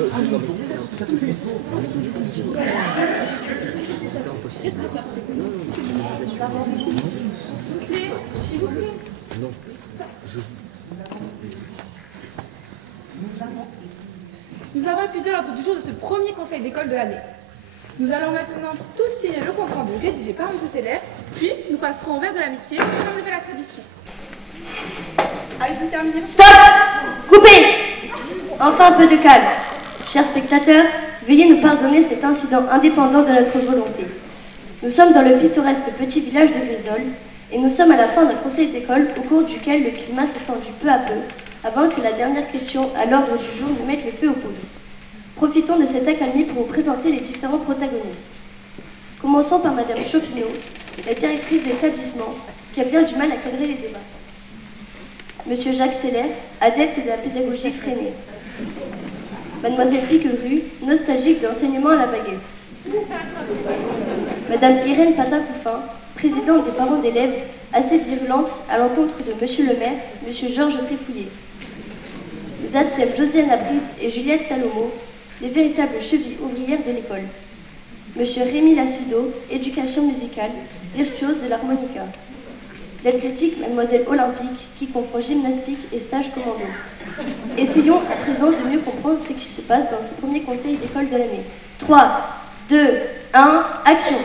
Non, Nous avons épuisé l'ordre du jour de ce premier conseil d'école de l'année. Nous allons maintenant tous signer le compte rendu rédigé par M. Seller, puis nous passerons au verre de l'amitié, comme le fait la tradition. Avez-vous terminé? Stop! Coupez! Enfin un peu de calme. Chers spectateurs, veuillez nous pardonner cet incident indépendant de notre volonté. Nous sommes dans le pittoresque petit village de Grisol, et nous sommes à la fin d'un conseil d'école au cours duquel le climat s'est tendu peu à peu, avant que la dernière question à l'ordre du jour ne mette le feu aux poudres. Profitons de cette accalmie pour vous présenter les différents protagonistes. Commençons par Madame Chopineau, la directrice de l'établissement, qui a bien du mal à cadrer les débats. Monsieur Jacques Seller, adepte de la pédagogie freinée. Mademoiselle Piquerue, nostalgique de l'enseignement à la baguette. Madame Irène Patin-Couffin, présidente des parents d'élèves, assez virulente à l'encontre de Monsieur le maire, Monsieur Georges Trifouillet. Zadsem Josiane Abrit et Juliette Salomo, les véritables chevilles ouvrières de l'école. Monsieur Rémi Lacido, éducation musicale, virtuose de l'harmonica. L'athlétique Mademoiselle Olympique, qui confond gymnastique et stage commando. Essayons à présent de mieux comprendre ce qui se passe dans ce premier conseil d'école de l'année. 3, 2, 1, action!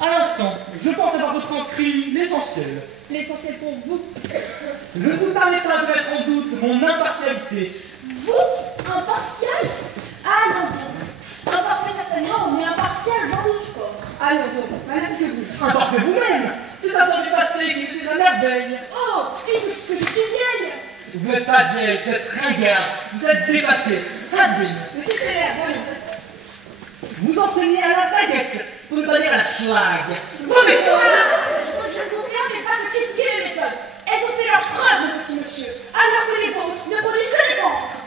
À l'instant, je pense avoir retranscrit l'essentiel. L'essentiel pour vous. Ne vous permettez pas de mettre en doute mon impartialité. Vous, impartial? Ah non, non. Imparfait certainement, mais impartial, j'en doute pas. Allons donc, madame Piquerue. Imparfait vous-même. C'est un temps du passé qui vous est à merveille. Oh, dites que je suis vieille. Vous n'êtes pas vieille, vous êtes ringard, vous êtes dépassé. Has-been. Monsieur Seller, voyons. Vous enseignez à la baguette, pour ne pas dire à la schlag. Vos méthodes. Je ne conviens mais pas de critiquer mes méthodes. Elles ont fait leurs preuves, mon petit monsieur, alors que les vôtres ne produisent que des ventres.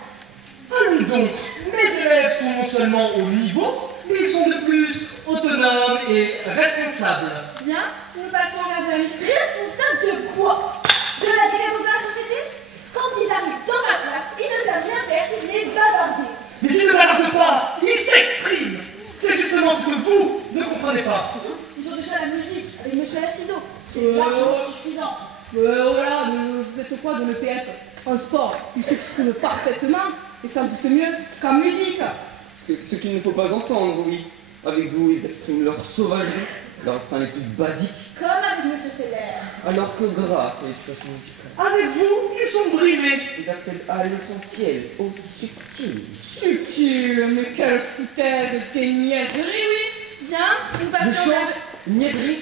Allons donc, mes élèves sont non seulement au niveau, mais ils sont de plus autonomes et responsables. Bien, si nous passons au verre de l'amitié. Responsables de quoi? De la décadence de la société? Quand ils arrivent dans ma classe, ils ne savent rien faire si ce n'est bavarder. Mais s'ils ne bavardent pas, ils s'expriment. C'est justement ce que vous ne comprenez pas. Ils ont déjà la musique avec monsieur Lacido. C'est largement suffisant. Voilà, vous faites quoi de l'EPS? Un sport qui s'exprime parfaitement et sans doute mieux qu'en musique. Ce qu'il ne faut pas entendre, oui. Avec vous, ils expriment leur sauvagerie, leur instinct les plus basiques. Comme avec monsieur Seller. Alors que grâce à l'éducation musicale, Avec vous, ils sont brimés. ils accèdent à l'essentiel, au subtil. Subtil, mais quelle foutaise, des niaiseries, oui. Bien, si nous Le passons au chant, verre de... niaiserie.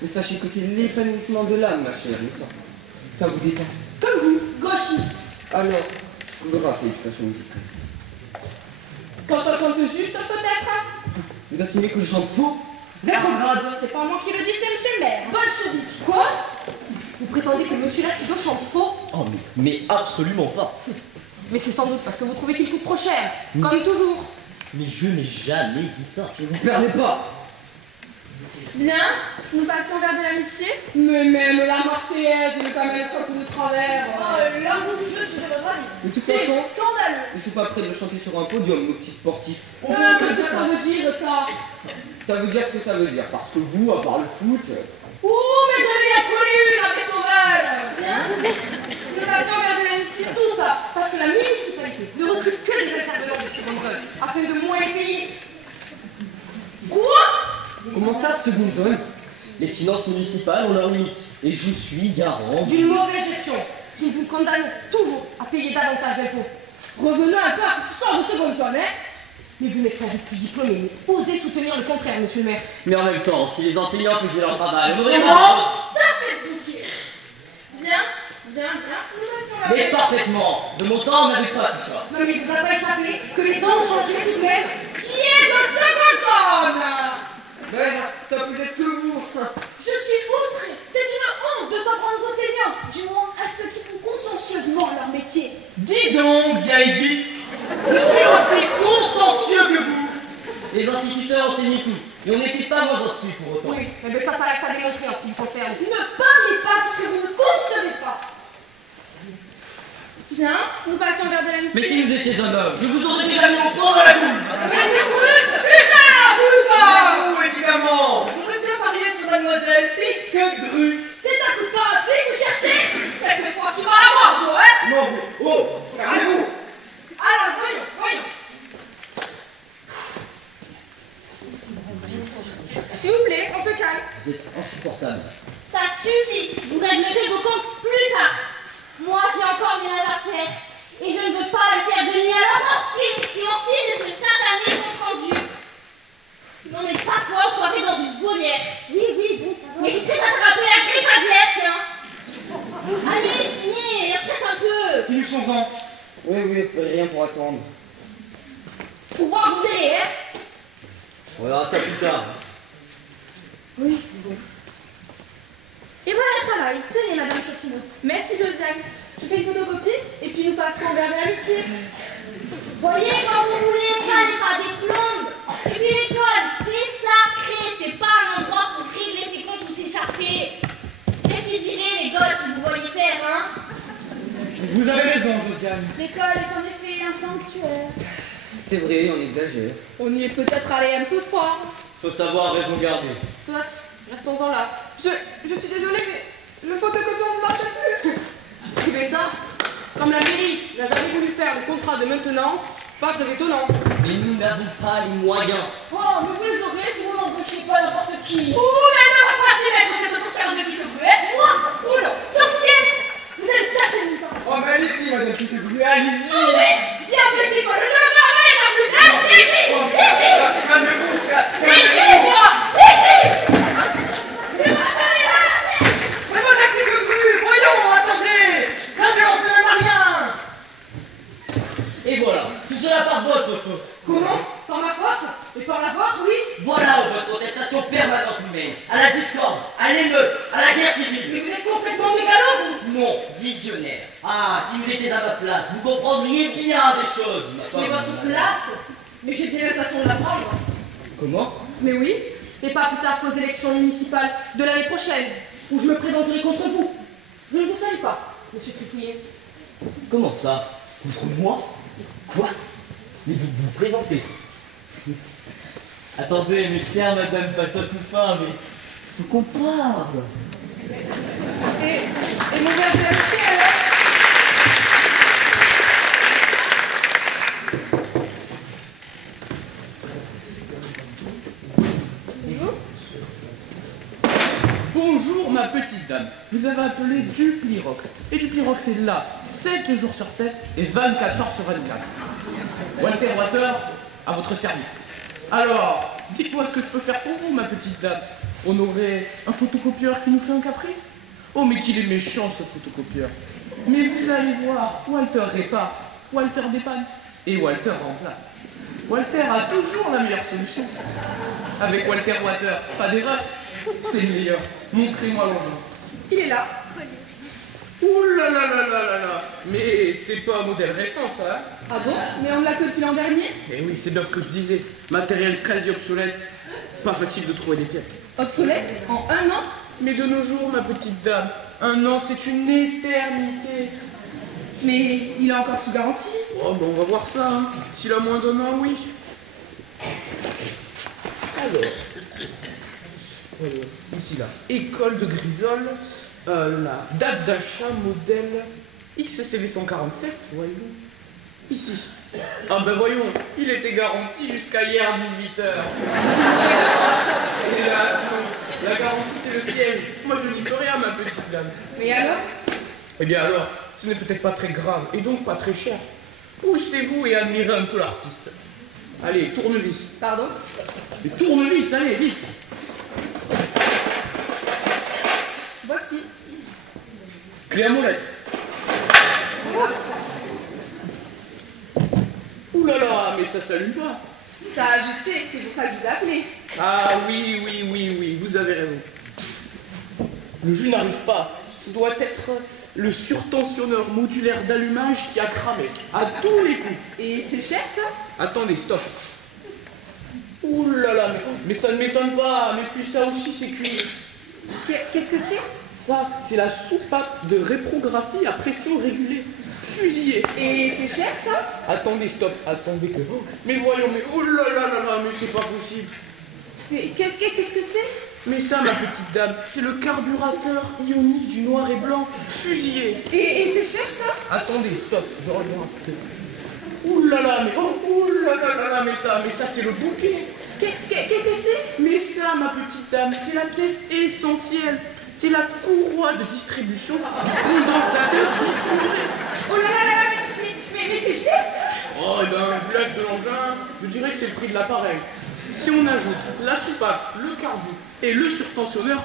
Mais sachez que c'est l'épanouissement de l'âme, ma chère, mais ça vous dépense. Comme vous, gauchiste. Alors, grâce à l'éducation musicale. Quand on chante juste, peut-être? Vous assumez que je chante faux? Rétrograde. C'est pas moi qui le dis, c'est monsieur le maire. Bolchevique. Quoi? Vous prétendez que monsieur Lacido chante faux? oh, mais absolument pas. Mais c'est sans doute parce que vous trouvez qu'il coûte trop cher, comme toujours. Mais je n'ai jamais dit ça. Je ne vous permets pas. Bien, si nous passions au verre de l'amitié. Mais même la Marseillaise, il est quand même choc de travers. Oh, l'arbre du jeu sur votre avis. De toute C'est façon, scandaleux. je ne suis pas prêt de chanter sur un podium, nos petits sportifs. Qu'est-ce que ça veut dire, ça? Ça veut dire ce que ça veut dire, parce que vous, à part le foot... Ouh, mais j'avais la collé une avec Oval. Bien, si nous passions au verre de l'amitié, tout ça, parce que la municipalité ne recrute que des intervenants de seconde zone, afin de moins les payer. Quoi? Comment ça, seconde zone? Les finances municipales ont leurs limites. Et je suis garant D'une mauvaise gestion, qui vous condamne toujours à payer davantage d'impôts. Revenons un peu à cette histoire de seconde zone, hein? Mais vous n'êtes pas du tout diplômé, mais osez soutenir le contraire, monsieur le maire. Mais en même temps, si les enseignants faisaient leur travail, vous Ça, c'est bouquet. Bien, si nous passions la Mais parfaitement. De mon temps, on n'avait pas tout ça. Non, mais il vous a pas échappé que les temps ont changé tout de même. Qui est de seconde zone? Mais ça peut être que vous. Je suis outré. C'est une honte de s'en prendre aux enseignants, du moins à ceux qui font consciencieusement leur métier. Dis donc, vieille bite. Je suis aussi consciencieux que vous. Les instituteurs enseignent tout. Et on n'était pas moins instruits pour autant. Oui, mais ça reste à démontrer en ce qui me concerne. Ne parlez pas de ce que vous ne concevez pas. Bien, si nous passions vers de l'amitié? Mais si vous étiez un homme, je vous aurais déjà mis mon poing dans la boue. Mais t'es brute! Putain, la brute! Vous, évidemment. Je voudrais bien parier sur mademoiselle Pique-Grue. C'est un coup de parapluie que vous cherchez? C'est que fois tu vas la voir, toi, hein? Non, mais oh, calmez-vous. Alors, voyons. S'il vous plaît, on se calme. Vous êtes insupportable. Ça suffit, vous réglerez vos comptes plus tard. Moi, j'ai encore ménage à faire. Et je ne veux pas le faire de nuit. Alors et on signe ce satané compte rendu. Non mais pas quoi, on soirée dans une bonnière. Oui, bon, ça va. Mais tu sais d'attraper la grippe aviaire, tiens. Allez, signez, stresse un peu. Finissons-en. Oui, rien pour attendre. Pouvoir vous aider, hein. On verra ça plus tard. Oui, bon. Et voilà le travail. Tenez, madame Chopinot. Merci, Josiane. Je fais une photocopie et puis nous passerons vers de l'amitié. Voyez quand vous voulez, ça n'est pas des plombes. Et puis l'école, c'est sacré. C'est pas un endroit pour dribbler ses comptes ou s'échapper. Qu'est-ce que diraient les gosses si vous voyez faire, hein? Vous avez raison, Josiane. L'école est en effet un sanctuaire. C'est vrai, on exagère. On y est peut-être allé un peu fort. Faut savoir raison garder. Soit, restons-en là. Je suis désolée, mais le photocopieur ne marche plus. Écrivez ça. Comme la mairie n'a jamais voulu faire de contrat de maintenance, pas très étonnant. Mais nous n'avons pas les moyens. Oh, mais vous les aurez si vous n'embauchez pas n'importe qui. Ouh, mais ne va pas se mettre cette sorcière de pique-grue. Moi? Oh non. Sorcière? Vous êtes tellement pas. Oh, mais allez-y, madame Pique-Grue, allez-y. Oh oui, bien petit quoi. Je ne veux pas avaler ta plus. Hein, ici. Calmez-vous, Laissez-moi! Mademoiselle Pique-Grue, voyons, attendez. L'ingérence ne mène à rien. Et voilà, tout cela par votre faute. Comment? Par ma faute? Et par la vôtre, oui? Voilà où votre contestation permanente nous mène. À la discorde, à l'émeute, à la guerre Mais civile. vous êtes complètement mégalo, vous. Non, visionnaire. Ah, si vous étiez à ma place, vous comprendriez bien des choses. Mais votre place? Mais j'ai bien l'intention de la prendre. Comment? Mais oui, et pas plus tard qu'aux élections municipales de l'année prochaine, où je me présenterai contre vous. Je ne vous salue pas, monsieur Trifouillet. Comment ça? Contre moi? Quoi? Mais vous vous présentez. Attendez, mes chers madame Patotte Poufin, mais faut qu'on parle. Et mon verre de l'amitié alors? Bonjour ma petite dame, vous avez appelé Duplirox. Et Duplirox est là, 7 jours sur 7 et 24 heures sur 24. Walter Water, à votre service. Alors, dites-moi ce que je peux faire pour vous ma petite dame. On aurait un photocopieur qui nous fait un caprice? Oh mais qu'il est méchant ce photocopieur. Mais vous allez voir, Walter répare, Walter dépanne et Walter remplace. Walter a toujours la meilleure solution. Avec Walter Water, pas d'erreur. C'est le meilleur. Montrez-moi l'engin. Il est là. Ouh là là là là là là. Mais c'est pas un modèle récent ça, hein? Ah bon? Mais on l'a que depuis l'an dernier? Eh oui, c'est bien ce que je disais. Matériel quasi obsolète. Pas facile de trouver des pièces. Obsolète? En un an? Mais de nos jours, ma petite dame, un an c'est une éternité. Mais il est encore sous garantie? Oh, ben on va voir ça, hein. S'il a moins d'un an, oui. Alors, ici là, école de Grisol, la date d'achat modèle XCV 147, voyons. Ici. Ah ben voyons, il était garanti jusqu'à hier 18h. Et là, sinon, la garantie c'est le ciel. Moi je n'y peux rien, ma petite dame. Mais alors? Eh bien alors, ce n'est peut-être pas très grave et donc pas très cher. Poussez-vous et admirez un peu l'artiste. Allez, tournevis. Pardon? Mais tournevis, allez, vite. Voici. Clé à molette. Ouh là là, mais ça s'allume pas. Ça a ajusté, c'est pour ça que je vous ai appelé. Ah oui, vous avez raison. Le jus n'arrive pas. Ce doit être le surtensionneur modulaire d'allumage qui a cramé. À tous les coups. Et c'est cher ça? Attendez, stop. Ouh là là, mais ça ne m'étonne pas. Mais puis ça aussi, c'est cuit. Qu'est-ce que c'est? Ça, c'est la soupape de réprographie à pression régulée. fusillé. Et c'est cher, ça? Attendez, stop, attendez que... Oh, mais voyons, mais oh là là là là, mais c'est pas possible. Mais qu'est-ce que c'est? Mais ça, ma petite dame, c'est le carburateur ionique du noir et blanc fusillé. Et c'est cher, ça? Attendez, stop, je reviens un peu. Ouh là là, mais oh, ouh là là là là, mais ça c'est le bouquet. Qu'est-ce que c'est? Mais ça, ma petite dame, c'est la pièce essentielle. C'est la courroie de distribution du condensateur enfumé. Oh là là là là, mais c'est cher, ça? Oh, et ben, vu l'âge de l'engin, je dirais que c'est le prix de l'appareil. Si on ajoute la soupape, le carbu et le surtensionneur,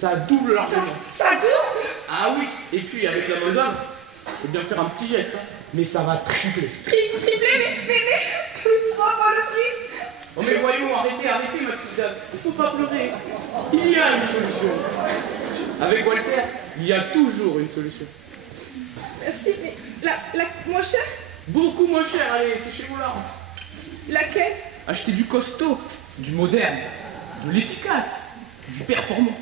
ça double l'argent. Ça double? Ah oui, et puis avec la mode faut bien faire un petit geste, hein. Mais ça va tripler. Tripler, mais... 3 fois le prix? Oh mais voyons, arrêtez, ma petite dame. Il faut pas pleurer. Il y a une solution. Avec Walter, il y a toujours une solution. Merci, mais la moins chère? Beaucoup moins cher, allez, c'est chez vous là. Laquelle? Achetez du costaud, du moderne, de l'efficace, du performant,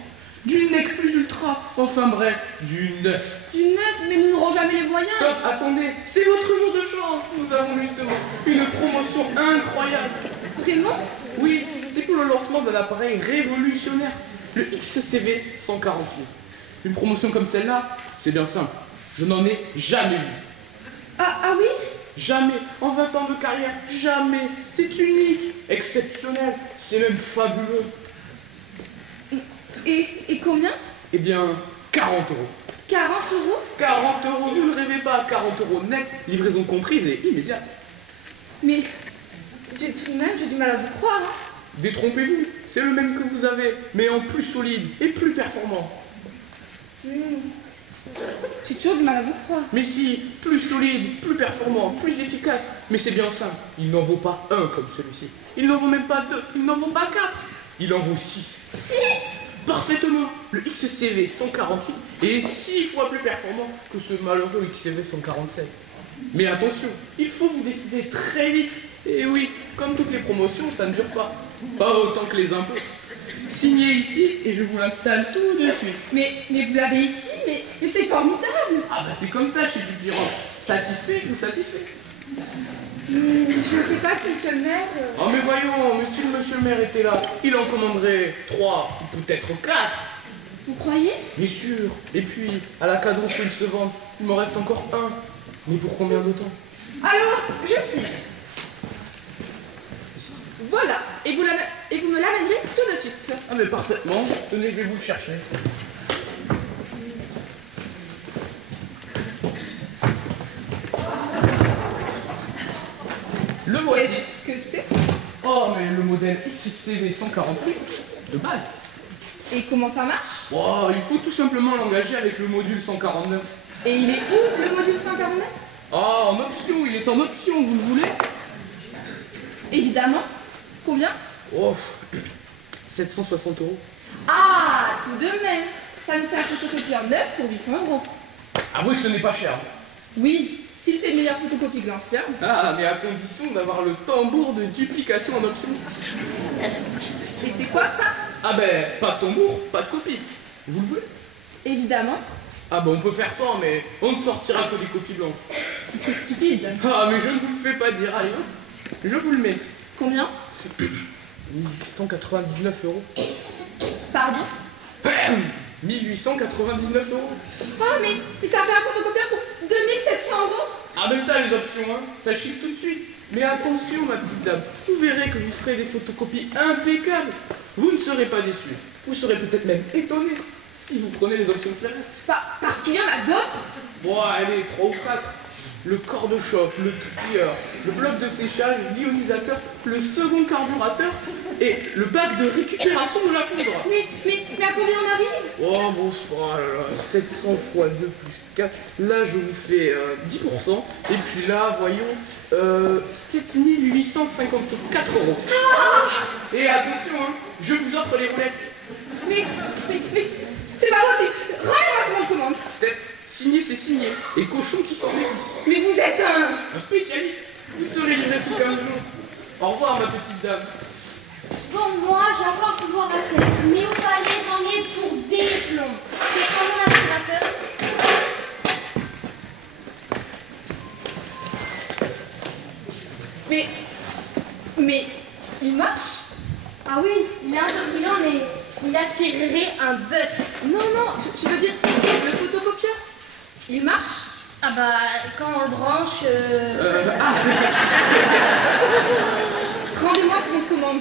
du nec plus ultra, enfin bref, du neuf. Du neuf, mais nous n'aurons jamais les moyens. Stop, attendez, c'est votre jour de chance. Nous avons justement une promotion incroyable. Vraiment? Oui, c'est pour le lancement d'un appareil révolutionnaire, le XCV 148. Une promotion comme celle-là, c'est bien simple. Je n'en ai jamais eu. Ah oui? Jamais, en 20 ans de carrière, jamais. C'est unique, exceptionnel, c'est même fabuleux. Et combien? Eh bien, 40 €. 40 €? 40 €, vous ne rêvez pas, 40 € net, livraison comprise et immédiate. Mais, tout de même, j'ai du mal à vous croire, hein. Détrompez-vous, c'est le même que vous avez, mais en plus solide et plus performant. J'ai toujours du mal à vous croire. Mais si, plus solide, plus performant, plus efficace. Mais c'est bien simple, il n'en vaut pas un comme celui-ci. Il n'en vaut même pas 2, il n'en vaut pas 4. Il en vaut 6. 6? Parfaitement, le XCV 148 est 6 fois plus performant que ce malheureux XCV 147. Mais attention, il faut vous décider très vite. Et oui, comme toutes les promotions, ça ne dure pas. Pas autant que les impôts. Signez ici et je vous l'installe tout de suite. Mais vous l'avez ici, mais c'est formidable. Ah bah c'est comme ça chez Dupirox. Satisfait ou satisfait? Je ne sais pas si monsieur le maire... Oh mais voyons, mais si monsieur le maire était là, il en commanderait 3 ou peut-être 4. Vous croyez? Bien sûr. Et puis, à la cadence où ils se vendent, il m'en reste encore un. Mais pour combien de temps? Alors, je signe. Voilà, et vous me l'amènerez tout de suite. Ah mais parfaitement, tenez, je vais vous le chercher. Le voici. Qu'est-ce que c'est? Oh mais le modèle XCV 148 de base. Et comment ça marche? Oh, il faut tout simplement l'engager avec le module 149. Et il est où, le module 149? Ah, en option, il est en option, vous le voulez? Évidemment. Combien? Oh, 760 €. Ah, tout de même. Ça nous fait un photocopieur neuf pour 800 €. Avouez que ce n'est pas cher. Oui, s'il fait de meilleure photocopie que l'ancien. Ah, mais à condition d'avoir le tambour de duplication en option. Et c'est quoi ça? Ah ben, pas de tambour, pas de copie. Vous le voulez? Évidemment. Ah ben, on peut faire ça, mais on ne sortira que des copies blanches. Ce serait stupide. Ah, mais je ne vous le fais pas dire, allez, hop, je vous le mets. Combien? 1899 €. Pardon? 1899 €. Ah, mais ça fait un photocopieur pour 2700 €. Ah ben ça, les options, hein, ça chiffre tout de suite. Mais attention, ma petite dame, vous verrez que vous ferez des photocopies impeccables. Vous ne serez pas déçus. Vous serez peut-être même étonné si vous prenez les options terrestres. Parce qu'il y en a d'autres. Bon, allez, 3 ou 4. Le corps de chauffe, le trieur, le bloc de séchage, l'ionisateur, le second carburateur et le bac de récupération de la poudre. Mais à combien on arrive? Oh bon, oh là là, 700 fois 2 plus 4. Là, je vous fais 10%. Et puis là, voyons, 7854 €. Ah, et attention, hein, je vous offre les roulettes. Mais c'est pas possible. Rendez-moi ce bon de commande. Signé, c'est signé. Et cochon qui s'en écoute. Mais vous êtes un spécialiste. Vous serez livré sous 15 jours. Au revoir, ma petite dame. Bon, moi, j'ai encore pouvoir à faire. Mais au palais, j'en ai pour des plombs. C'est comment l'aspirateur? Mais il marche? Ah oui, il est un peu brûlant, mais il aspirerait un bœuf. Non, je veux dire, le photocopieur. Il marche? Ah bah, quand on le branche... Rendez-moi ce qu'on commande.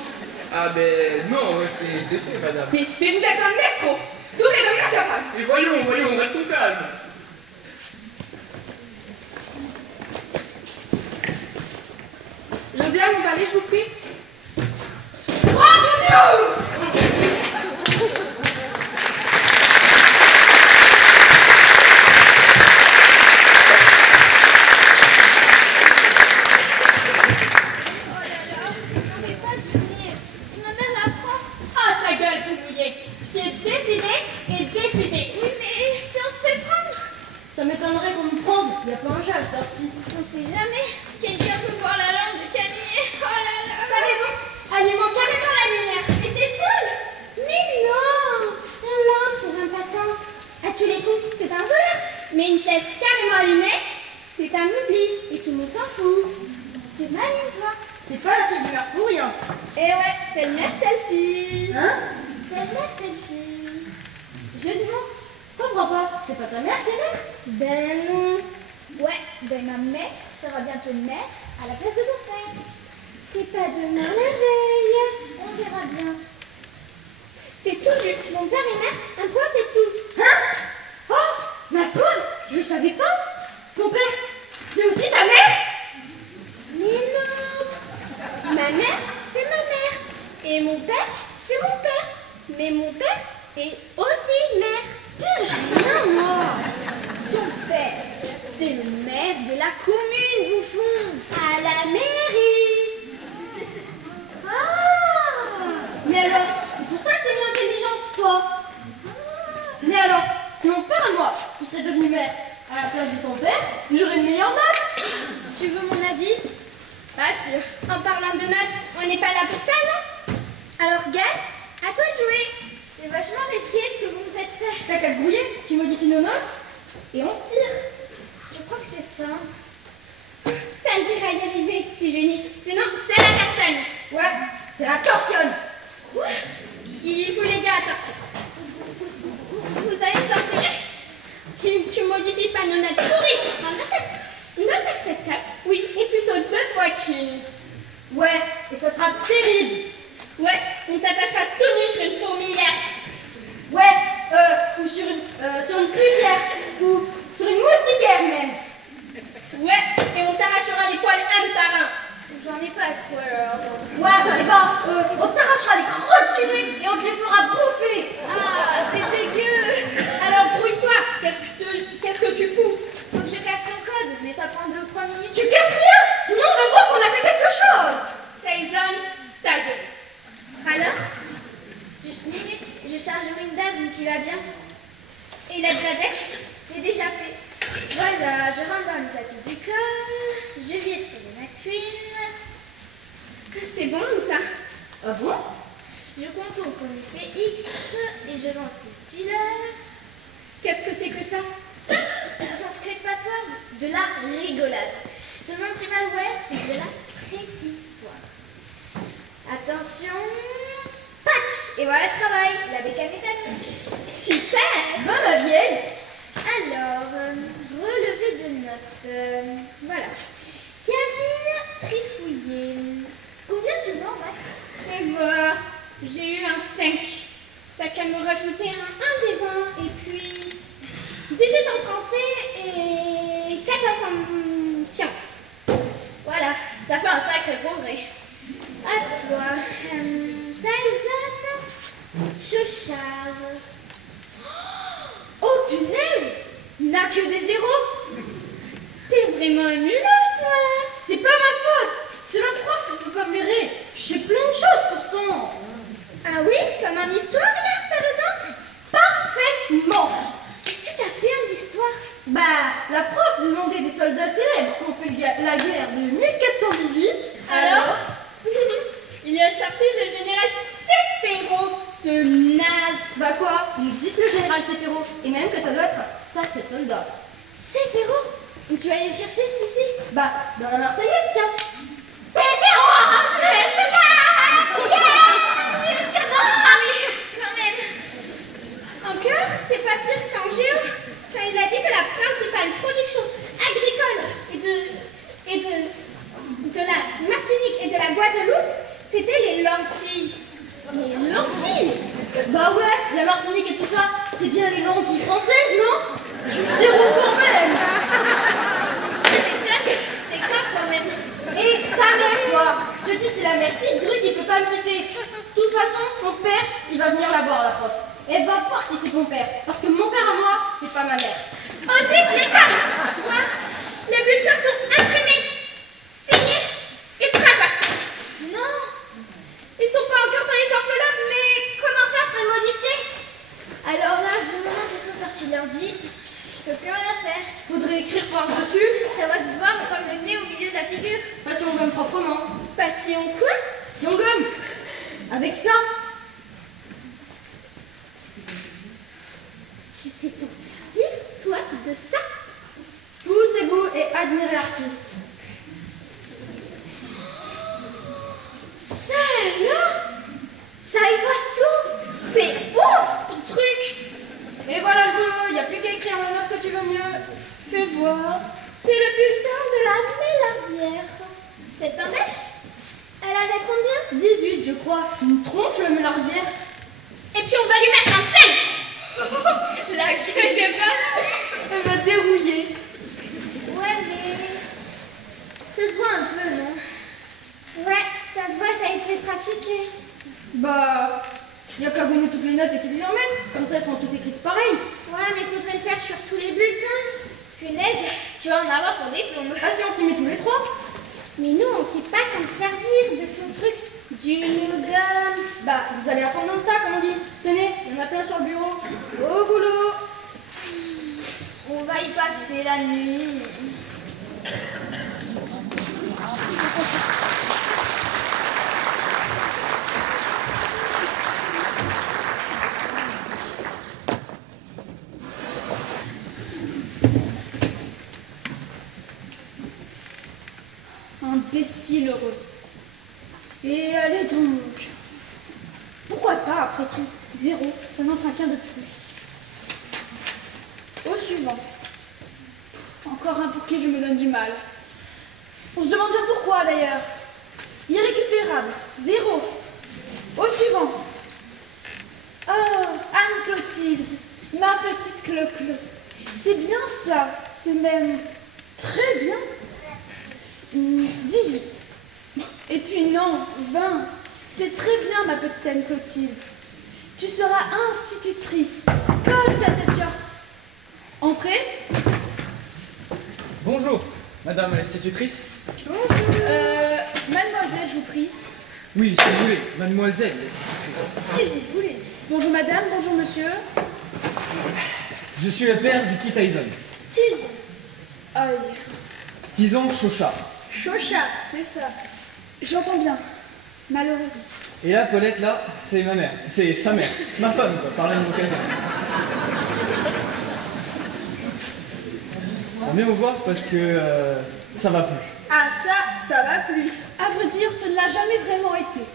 Ah ben non, c'est fait, madame. Mais vous êtes un escroc. D'où les hommes incapables. Mais voyons, restons calmes. Josiane, vous parlez, je vous prie. Droit de Dieu! Ça m'étonnerait qu'on me prenne. Il n'y a pas un chat à cette heure-ci. On sait jamais. Quelqu'un peut voir la lampe de Camille. Oh là là. T'as raison. Elle lui manque carrément la lumière. Et t'es folle. Mais non. Une lampe pour un passant. À tous les coups, c'est un voleur. Mais une tête carrément allumée, c'est un oubli. Et tout le monde s'en fout. T'es maligne, toi. C'est pas la fille du maire pour rien. Eh ouais, telle mère, telle fille. Hein? Telle mère, telle fille. Je dis non. Comprends pas. C'est pas ta mère qui est mère? Ben non. Ouais, ben ma mère sera bientôt mère à la place de ton père. C'est pas demain la veille. On verra bien. C'est tout juste. Mon père est mère, un point c'est tout. Hein? Oh, ma pauvre, je savais pas. Ton père, c'est aussi ta mère? Mais non. Ma mère, c'est ma mère. Et mon père, c'est mon père. Mais mon père est aussi mère. Non, moi. Son père, c'est le maire de la commune, bouffon, à la mairie. Ah. Mais alors, c'est pour ça que t'es moins intelligente, toi. Mais alors, si mon père à moi, qui serait devenu maire à la place de ton père, j'aurais une meilleure note. Tu veux mon avis? Pas sûr. En parlant de notes, on n'est pas là pour ça, non? Alors, Gaël, à toi de jouer. C'est vachement risqué ce que vous me faites faire. T'as qu'à te grouiller, tu modifies nos notes, et on se tire. Je crois que c'est ça. T'as intérêt à y arriver, petit génie. Sinon, c'est la castagne. Ouais, c'est la torsionne. Quoi? Il voulait dire la torture. Vous allez me torturer. Si tu modifies pas nos notes pourries, une note acceptable, oui, et plutôt 2 fois qu'une. Ouais, et ça sera terrible. Ouais, on t'attachera tout nu sur une fourmilière. Ouais, ou sur une plusière, ou sur une moustiquaire même. Ouais, et on t'arrachera les poils un par un. J'en ai pas de poils alors. Ouais, et ben, on t'arrachera les crottes du nez et on te les fera bouffer. Ah, c'est dégueu. Alors brouille-toi, qu'est-ce que tu fous? Faut que je casse son code, mais ça prend 2 ou 3 minutes. Tu casses rien, sinon on va voir qu'on a fait quelque chose. Tyson, ta gueule. Alors? Juste une minute, je charge Windows qui va bien. Et la Zadek, c'est déjà fait. Voilà, je rentre dans les habits du corps, je vire sur les Maxwin. C'est bon ça? Ah bon? Je contourne son effet X et je lance le stylet. Qu'est-ce que c'est que ça? Ça, c'est son script password, de la rigolade. Son anti-malware, c'est de la préhistoire. Attention, patch! Et voilà le travail, la bécane est faite. Super! Va ma vieille. Alors, relevé de notes. Voilà. Camille Trifouillé. Combien tu veux en maths? Fais voir. J'ai eu un 5. T'as qu'à me rajouter un des 20 et puis 18 en français et 4 en sciences. Voilà, ça fait un sacré progrès. À toi, Tyson Chauchard. Oh punaise, il n'a que des zéros. T'es vraiment un mulot, toi. C'est pas ma faute. C'est la prof qui peut pas me blairer. Je sais plein de choses pourtant. Ah oui, comme en histoire, là, par exemple? Parfaitement. Qu'est-ce que t'as fait en histoire? Bah, la prof demandait des soldats célèbres qui ont fait la guerre de 1418. Alors il a sorti le général Sephiroth, ce naze. Bah quoi, il existe le général Sephiroth, et même que ça doit être un sacré soldat. Sephiroth? Où tu allais chercher celui-ci? Bah, dans la Marseillaise, tiens. Sephiroth. la Guadeloupe, c'était les lentilles. Les lentilles? Bah ouais, la Martinique et tout ça, c'est bien les lentilles françaises, non? Je suis zéro quand même. C'est grave quand même. Et ta mère, quoi? Je te dis, c'est la mère Pigru qui peut pas me quitter. De toute façon, mon père, il va venir la voir, la prof. Elle va voir qui c'est ton père. Parce que mon père à moi, c'est pas ma mère. Ensuite, les cartes. Quoi? Les bulletins sont imprimés, signés et prêts à partir. Non. Ils sont pas encore dans les enveloppes, mais comment faire pour les modifier? Alors là, du moment qu'ils sont sortis lundi, Je peux plus rien faire. faudrait écrire par-dessus. Ça va se voir comme le nez au milieu de la figure. Pas si on gomme proprement. Passion quoi? Si on gomme. Avec ça. Tu sais t'en servir, toi, de ça? Poussez-vous et admirez l'artiste. Ça alors? Ça efface tout? C'est ouf ton truc! Et voilà le boulot, il n'y a plus qu'à écrire la note que tu veux mieux. Fais voir. C'est le bulletin de la Mélardière. Cette mèche? Elle avait combien? 18, je crois. Une tronche, la Mélardière. Et puis on va lui mettre un 5! La gueule de vache! Elle m'a dérouillée. Ouais, mais... Ça se voit un peu, non? Ouais, ça se voit, ça a été trafiqué. Bah, il n'y a qu'à gommer toutes les notes et toutes les remettre. Comme ça, elles sont toutes écrites pareil. Ouais, mais faudrait le faire sur tous les bulletins. Punaise, tu vas en avoir pour des plombs. Ah si, on s'y met tous les trois. Mais nous, on sait pas s'en servir de ton truc. Du nougat. Bah, vous allez apprendre dans le tas, comme on dit. Tenez, il y en a plein sur le bureau. Au boulot. On va y passer la nuit. Imbécile heureux. Et allez donc. Pourquoi pas après tout? 0, ça n'en fera qu'un de plus. Au suivant. Encore un pour qui je me donne du mal. On se demande bien pourquoi d'ailleurs. Irrécupérable. 0. Au suivant. Oh, Anne-Clotilde, ma petite Clo-Clo. C'est bien ça. C'est même très bien. 18. Et puis non, 20. C'est très bien, ma petite Anne-Clotilde. Tu seras institutrice, comme ta tête. Entrez. Bonjour, madame l'institutrice. Mademoiselle, je vous prie. Oui, si vous voulez, mademoiselle l'institutrice. Si vous voulez. Bonjour madame, bonjour monsieur. Je suis le père du petit Tyson. Aïe. Tyson Chocha. Chocha, c'est ça. J'entends bien. Malheureusement. Et là, Paulette, là, c'est ma mère. C'est sa mère. Ma femme, quoi, par la même occasion. On vient vous voir parce que ça va plus. Ah ça va plus. À vrai dire, ce ne l'a jamais vraiment été.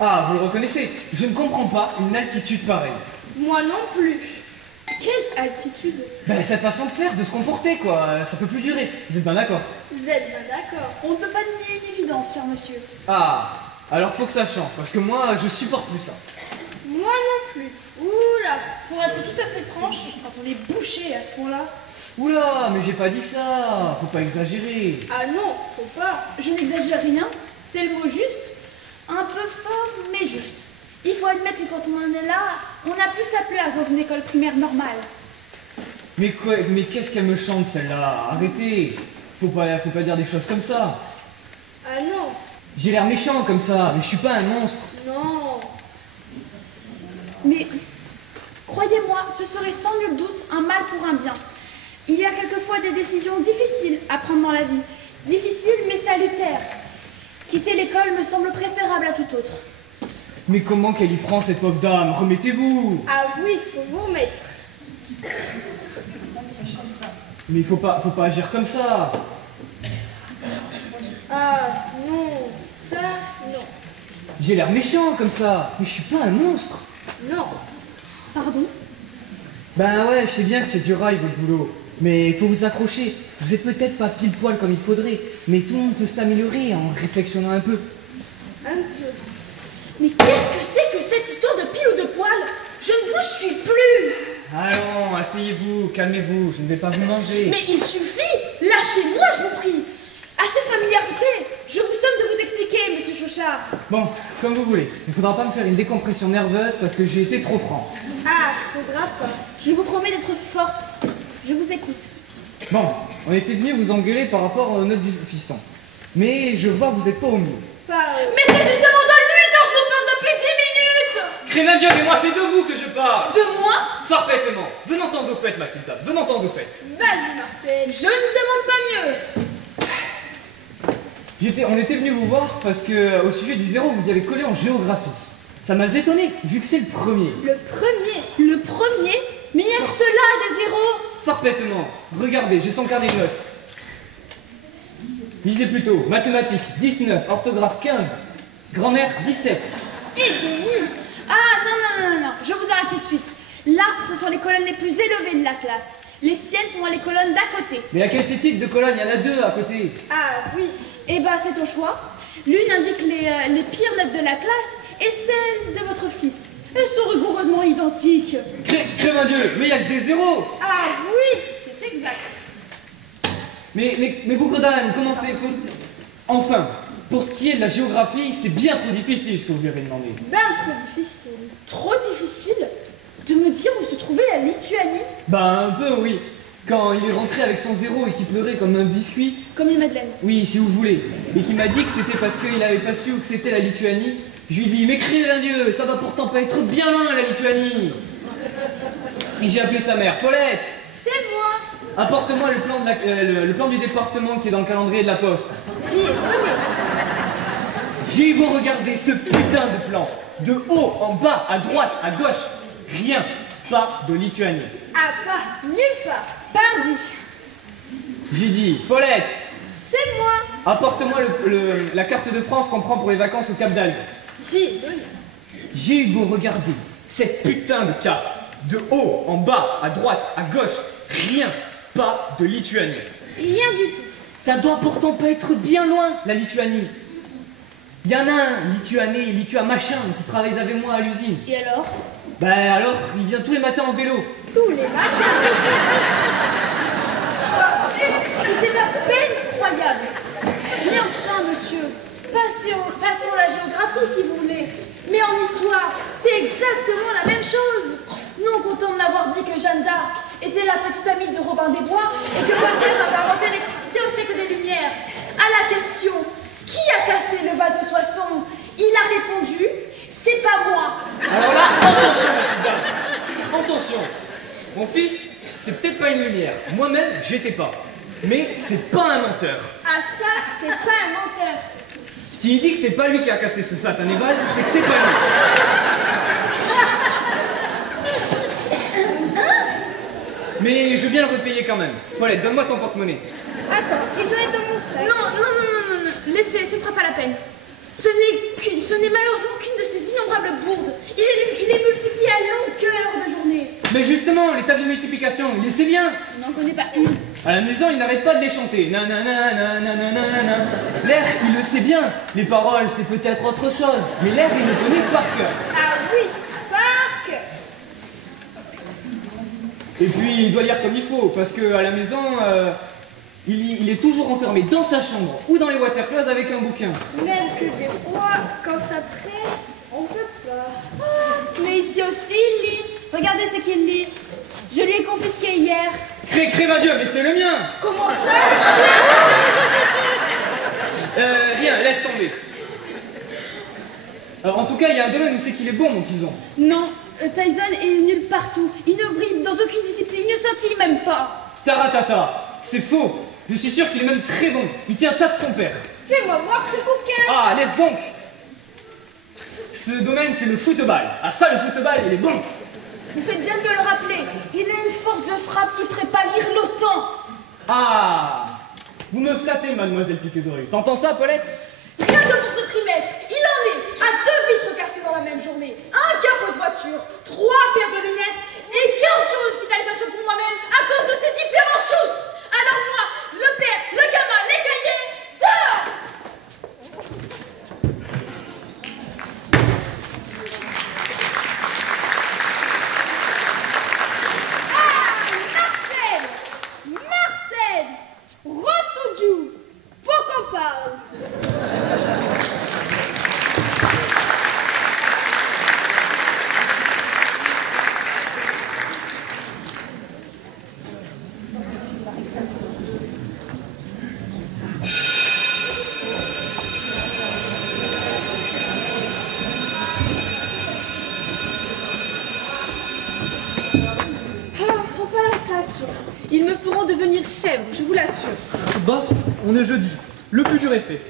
Ah, vous le reconnaissez? Je ne comprends pas une altitude pareille. Moi non plus. Quelle altitude? Ben, cette façon de faire, de se comporter, quoi. Ça peut plus durer. Vous êtes bien d'accord? Vous êtes bien d'accord. On ne peut pas nier une évidence, cher monsieur. Ah, alors faut que ça change, parce que moi, je supporte plus ça. Moi non plus. Oula, pour être tout à fait franche, quand on est bouché à ce point-là. Oula, mais j'ai pas dit ça. Faut pas exagérer. Ah non, faut pas. Je n'exagère rien, c'est le mot juste. Un peu fort, mais juste. Il faut admettre que quand on en est là, on n'a plus sa place dans une école primaire normale. Mais quoi, mais qu'est-ce qu'elle me chante celle-là? Arrêtez. Faut pas dire des choses comme ça. Ah non. J'ai l'air méchant comme ça, mais je suis pas un monstre. Non. Mais, croyez-moi, ce serait sans nul doute un mal pour un bien. Il y a quelquefois des décisions difficiles à prendre dans la vie. Difficiles mais salutaires. Quitter l'école me semble préférable à tout autre. Mais comment qu'elle y prend cette pauvre dame? Remettez-vous. Ah oui, faut vous remettre. Mais faut pas agir comme ça. Ah non, ça non. J'ai l'air méchant comme ça, mais je suis pas un monstre. Non. Pardon? Ben ouais, je sais bien que c'est du rail votre boulot. Mais il faut vous accrocher. Vous êtes peut-être pas pile poil comme il faudrait, mais tout le monde peut s'améliorer en réflexionnant un peu. Mais qu'est-ce que c'est que cette histoire de pile ou de poil? Je ne vous suis plus. Allons, asseyez-vous, calmez-vous, je ne vais pas vous manger. Mais il suffit, lâchez-moi, je vous prie. Assez de familiarité, je vous somme de vous expliquer, monsieur Chauchard. Bon, comme vous voulez. Il faudra pas me faire une décompression nerveuse parce que j'ai été trop franc. Ah, faudra pas. Je vous promets d'être forte. Je vous écoute. Bon, on était venus vous engueuler par rapport aux notes du fiston. Mais je vois que vous n'êtes pas au mieux. Mais c'est justement de lui dont je vous parle depuis 10 minutes. Crémadia, mais moi c'est de vous que je parle. De moi? Parfaitement. Venons-en au fait, Mathilda, venons-en au fait. Vas-y, Marcel, je ne demande pas mieux. On était venu vous voir parce que au sujet du zéro, vous avez collé en géographie. Ça m'a étonné, vu que c'est le premier. Le premier? Le premier? Mais il n'y a que cela des zéros. Parfaitement. Regardez, j'ai son carnet de notes. Lisez plutôt. Mathématiques, 19. Orthographe, 15. Grammaire, 17. Et demi. Ah, non. Je vous arrête tout de suite. Là, ce sont les colonnes les plus élevées de la classe. Les siennes sont dans les colonnes d'à côté. Mais à quel type de colonne? Il y en a deux à côté. Ah, oui. Eh ben, c'est au choix. L'une indique les pires notes de la classe et celle de votre fils. Elles sont rigoureusement identiques. Crème Dieu, mais il n'y a que des zéros. Ah oui, c'est exact. Mais Bougodan, comment c'est... Enfin, pour ce qui est de la géographie, c'est bien trop difficile ce que vous lui avez demandé. Ben trop difficile. Trop difficile de me dire où se trouvait la Lituanie? Bah un peu, oui. Quand il est rentré avec son zéro et qu'il pleurait comme un biscuit... Comme une madeleine. Oui, si vous voulez. Et qu'il m'a dit que c'était parce qu'il n'avait pas su où que c'était la Lituanie. Je lui ai dit, mais crée Dieu, ça doit pourtant pas être bien loin la Lituanie. Et j'ai appelé sa mère, Paulette. C'est moi. Apporte-moi le plan du département qui est dans le calendrier de la poste. J'y ai donné. J'ai eu beau regarder ce putain de plan. De haut, en bas, à droite, à gauche. Rien. Pas de Lituanie. Ah, pas nulle part. Pardi. J'ai dit, Paulette. C'est moi. Apporte-moi la carte de France qu'on prend pour les vacances au Cap d'Agde. J'y ai donné. J'ai eu beau regarder cette putain de carte. De haut, en bas, à droite, à gauche. Rien. Pas de Lituanie. Rien du tout. Ça doit pourtant pas être bien loin, la Lituanie. Il y en a un, Litua machin, qui travaille avec moi à l'usine. Et alors? Ben alors, il vient tous les matins en vélo. Tous les matins. Et c'est à peine croyable. Mais enfin, monsieur, passons la géographie si vous voulez. Mais en histoire, c'est exactement la même chose. Non content de m'avoir dit que Jeanne d'Arc était la petite amie de Robin des Bois et que Voltaire avait inventé l'électricité au siècle des Lumières. À la question, qui a cassé le vase de Soissons? Il a répondu, c'est pas moi. Alors là, attention, Mathilda. Attention. Mon fils, c'est peut-être pas une lumière. Moi-même, j'étais pas. Mais c'est pas un menteur. Ah ça, c'est pas un menteur. S'il dit que c'est pas lui qui a cassé ce satané vase, c'est que c'est pas lui. Mais je veux bien le repayer quand même. Paulette, donne-moi ton porte-monnaie. Attends, il doit être dans mon sac. Non. Laissez, ce ne sera pas la peine. Ce n'est malheureusement qu'une de ces innombrables bourdes. Il est multiplié à longueur de journée. Mais justement, les tables de multiplication, il les sait bien. On n'en connaît pas une. À la maison, il n'arrête pas de les chanter. Nanana, nanana. L'air, il le sait bien. Les paroles, c'est peut-être autre chose. Mais l'air, il le connaît par cœur. Ah oui, par cœur. Et puis, il doit lire comme il faut, parce qu'à la maison, il est toujours enfermé dans sa chambre ou dans les watercloset avec un bouquin. Même que des fois, quand ça presse, on peut pas. Ah, mais ici aussi, il lit. Regardez ce qu'il lit. Je lui ai confisqué hier. Crève-Dieu, mais c'est le mien. Comment ça? Rien, laisse tomber. Alors, en tout cas, il y a un domaine où c'est qu'il est bon, mon tison. Non, Tyson est nul partout. Il ne brille dans aucune discipline, il ne scintille même pas. Taratata, c'est faux. Je suis sûr qu'il est même très bon. Il tient ça de son père. Fais-moi voir ce bouquin. Ah, laisse donc. Ce domaine, c'est le football. Ah ça, le football, il est bon. Vous faites bien de me le rappeler. Il a une force de frappe qui ferait pâlir l'OTAN. Ah, vous me flattez, mademoiselle Piquet-Doré. T'entends ça, Paulette? Rien que pour ce trimestre, il en est à 2 vitres cassées dans la même journée, un capot de voiture, 3 paires de lunettes et 15 jours d'hospitalisation pour moi-même à cause de ces différentes choses devenir chèvre, je vous l'assure. Bof, on est jeudi. Le plus dur est fait.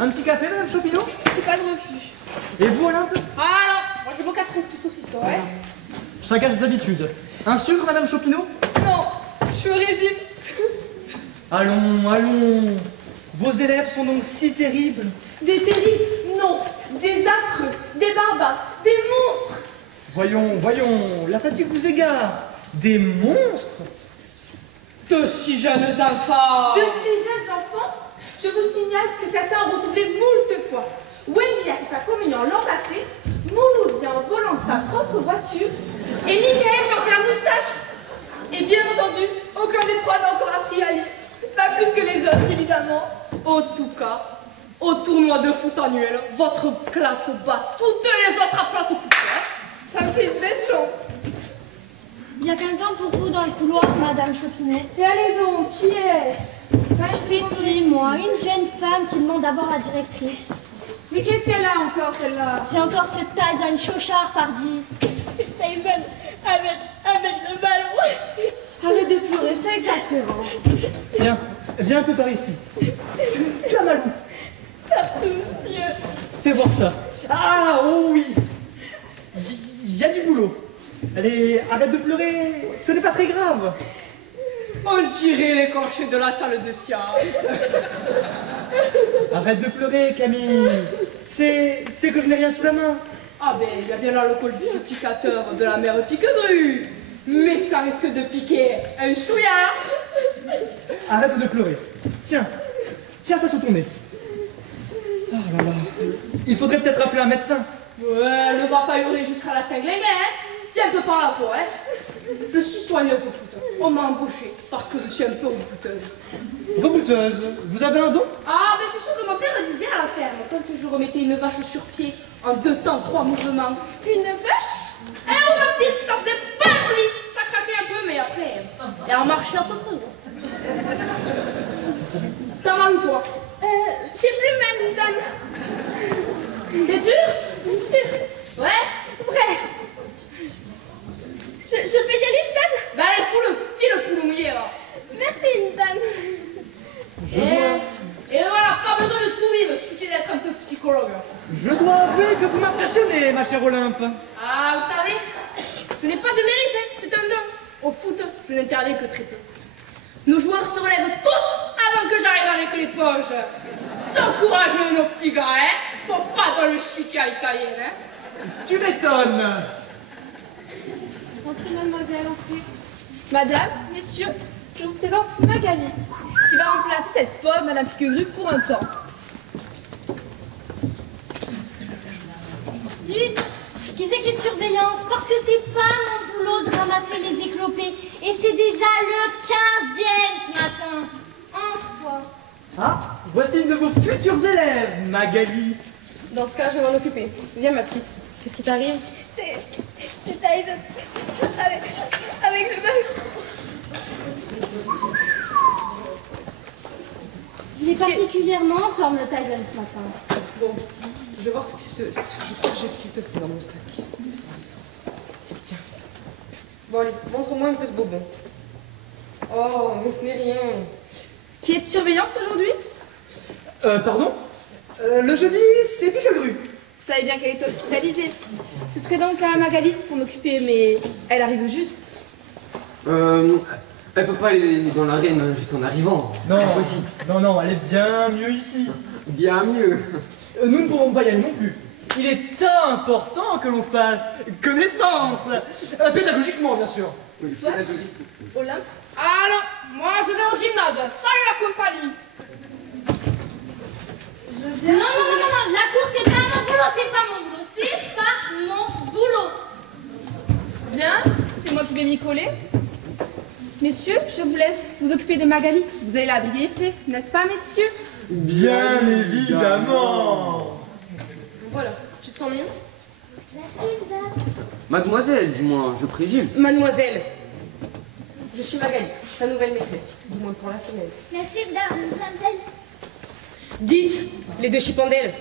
Un petit café, Madame Chopineau? C'est pas de refus. Et vous, Olympe? Ah non, moi j'ai mon 4 fruits tout saucisson, ouais. Chacun ses habitudes. Un sucre, Madame Chopineau? Non, je suis au régime. Allons, allons. Vos élèves sont donc si terribles. Des terribles, non, des affreux, des barbares, des monstres. Voyons, voyons, la fatigue vous égare. Des monstres? De si jeunes enfants. De si jeunes enfants? Je vous signale que certains ont retrouvé moult fois. Wendy a fait sa communion l'an passé, Mouloud vient en volant de sa propre voiture, et Michael portait un moustache. Et bien entendu, aucun des trois n'a encore appris à lire. Pas plus que les autres, évidemment. En tout cas, au tournoi de foot annuel, votre classe bat toutes les autres à plate au pouvoir. Ça me fait une belle chance. Il y a quelqu'un pour vous dans le couloir, Madame Chopineau. Et allez donc, qui est-ce? C'est qui, moi? Une jeune femme qui demande à voir la directrice. Mais qu'est-ce qu'elle a encore, celle-là? C'est encore ce Tyson Chauchard, pardi. C'est Tyson avec le ballon. Arrête de pleurer, c'est exaspérant. Viens, viens un peu par ici. Tu as mal où? Partout, monsieur. Fais voir ça. Ah, oh oui. Il y a du boulot. Allez, arrête de pleurer, ce n'est pas très grave. On dirait les corchets de la salle de sciences. Arrête de pleurer, Camille. C'est que je n'ai rien sous la main. Ah ben, il y a bien là le col du picateur de la mère Piquedru. Mais ça risque de piquer un chouillard. Arrête de pleurer. Tiens, tiens ça sous ton nez. Oh là là. Il faudrait peut-être appeler un médecin. Ouais, ne va pas hurler jusqu'à la cinglée, hein. Viens un peu par là, toi, hein. Je suis soigneuse au foot. On m'a embauchée parce que je suis un peu rebouteuse. Rebouteuse, vous avez un don? Ah, mais c'est sûr que mon père le disait à la ferme, quand je remettais une vache sur pied, en 2 temps, 3 mouvements. Une vache? Eh, oh, ma petite, ça faisait pas de bruit. Ça craquait un peu, mais après, elle a marché un peu près. T'as mal ou quoi? J'ai plus mal, madame. T'es sûr? Bien sûr. Ouais? Vrai. Je peux y aller, madame? Bah allez, file le poulet mouillé, là. Merci, madame. Et voilà, pas besoin de tout vivre, il suffit d'être un peu psychologue. Je dois avouer que vous m'impressionnez, ma chère Olympe. Ah, vous savez, je n'ai pas de mérite, hein, c'est un don. Au foot, je n'interviens que très peu. Nos joueurs se relèvent tous avant que j'arrive avec les poches. Sans courageux, nos petits gars, hein. Faut pas dans le chica italien, hein. Tu m'étonnes. Entrez, mademoiselle, entrez. Madame, messieurs, je vous présente Magali, qui va remplacer cette pauvre Madame Piquegru pour un temps. Dites, qui c'est qui est de surveillance? Parce que c'est pas mon boulot de ramasser les éclopés. Et c'est déjà le 15e ce matin. Entre-toi. Ah, voici une de vos futurs élèves, Magali. Dans ce cas, je vais m'en occuper. Viens, ma petite. Qu'est-ce qui t'arrive? C'est Tyson. Avec le ballon. Il est particulièrement en forme, le Tyson, ce matin. Bon, je vais voir ce qui se... Je crois que j'ai ce qu'il te faut dans mon sac. Tiens. Bon, allez, montre-moi un peu ce bobon. Oh, mais ce n'est rien. Qui est de surveillance aujourd'hui? Pardon? Le jeudi, c'est Piquegru. Vous savez bien qu'elle est hospitalisée. Ce serait donc à Magali de s'en occuper, mais elle arrive juste. Elle peut pas aller dans l'arène juste en arrivant. Non, Impossible. non, elle est bien mieux ici. Bien mieux. Nous ne pourrons pas y aller non plus. Il est important que l'on fasse connaissance. Pédagogiquement, bien sûr. Oui, Soit. Olympe. Ah non, moi je vais au gymnase. Salut la compagnie. Non, la course, c'est pas mon boulot, c'est pas mon boulot. Bien, c'est moi qui vais m'y coller. Messieurs, je vous laisse vous occuper de Magali. Vous allez la briller fait, n'est-ce pas, messieurs? Bien évidemment. Voilà, tu te sens mieux? Merci, madame. Mademoiselle, du moins, je présume. Mademoiselle, je suis Magali, ta nouvelle maîtresse, du moins pour la semaine. Merci, mademoiselle. Dites, les 2 chipendales,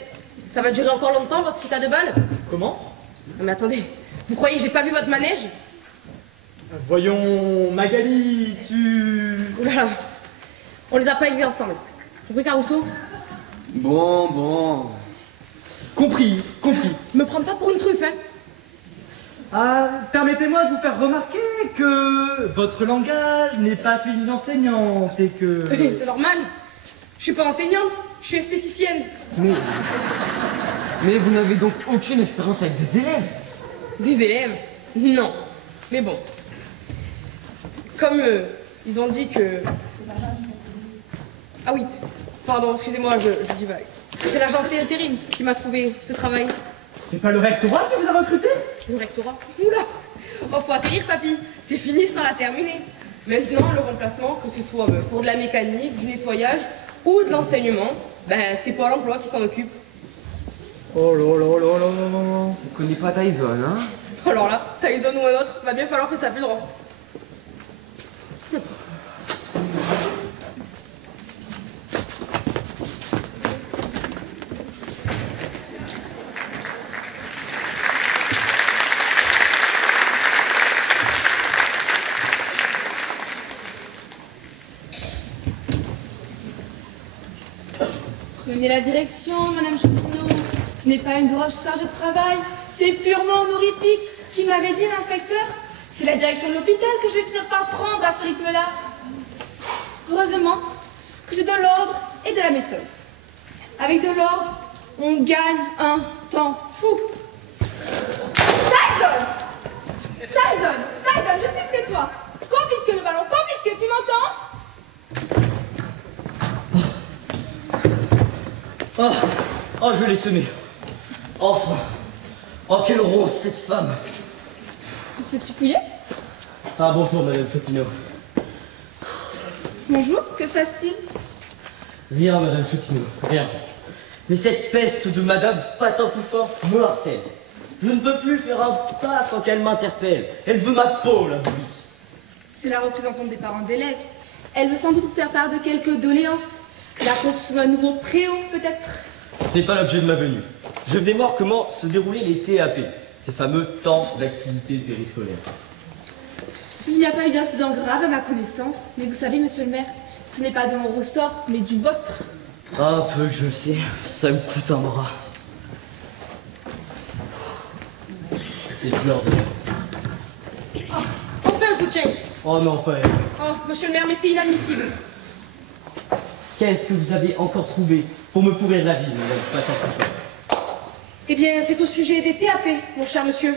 ça va durer encore longtemps votre cita de balle? Comment? Mais attendez, vous croyez que j'ai pas vu votre manège? Voyons, Magali, tu... Oulala, On les a pas élevés ensemble. Compris, Caruso? Bon. Compris. Me prends pas pour une truffe, hein? Ah, permettez-moi de vous faire remarquer que votre langage n'est pas celui d'une enseignante et que... C'est normal. Je suis pas enseignante, je suis esthéticienne. Mais vous n'avez donc aucune expérience avec des élèves? Des élèves? Non. Mais bon. Comme ils ont dit que... Ah oui, pardon, excusez-moi, je divague. C'est l'agence Télétérim qui m'a trouvé ce travail. C'est pas le rectorat qui vous a recruté? Le rectorat? Oula! Oh, faut atterrir, papy. C'est fini, ça l'a terminé. Maintenant, le remplacement, que ce soit pour de la mécanique, du nettoyage ou de l'enseignement, ben, c'est Pôle emploi qui s'en occupe. Oh là. On connaît pas Tyson, hein? Alors là, Tyson ou un autre, va bien falloir que ça file droit. Prenez la direction, Madame Chapinot. Ce n'est pas une grosse charge de travail, c'est purement honorifique. Qui m'avait dit, l'inspecteur? C'est la direction de l'hôpital que je vais finir par prendre à ce rythme-là. Heureusement que j'ai de l'ordre et de la méthode. Avec de l'ordre, on gagne un temps fou. Tyson! Tyson, je sais que c'est toi. Confisque le ballon, confisque, tu m'entends? Oh, je l'ai semé. Enfin. Oh, quelle rose, cette femme. Monsieur Trifouillet? Ah, bonjour, Madame Chopinot. Bonjour, que se passe-t-il? Rien, Madame Chopinot, rien. Mais cette peste de Madame Patin plus fort me harcèle. Je ne peux plus faire un pas sans qu'elle m'interpelle. Elle veut ma peau, la bouille. C'est la représentante des parents d'élèves. Elle veut sans doute vous faire part de quelques doléances. La construction d'un nouveau préau, peut-être? Ce n'est pas l'objet de ma venue. Je venais voir comment se déroulaient les TAP, ces fameux temps d'activité périscolaire. Il n'y a pas eu d'incident grave à ma connaissance, mais vous savez, monsieur le maire, ce n'est pas de mon ressort, mais du vôtre. Un peu que je le sais, ça me coûte un bras. C'est peur de moi. Oh, enfin, je vous tiens. Oh non, pas elle. Oh, monsieur le maire, mais c'est inadmissible. Qu'est-ce que vous avez encore trouvé pour me pourrir la vie, Madame Patin plus fort? Eh bien, c'est au sujet des TAP, mon cher monsieur.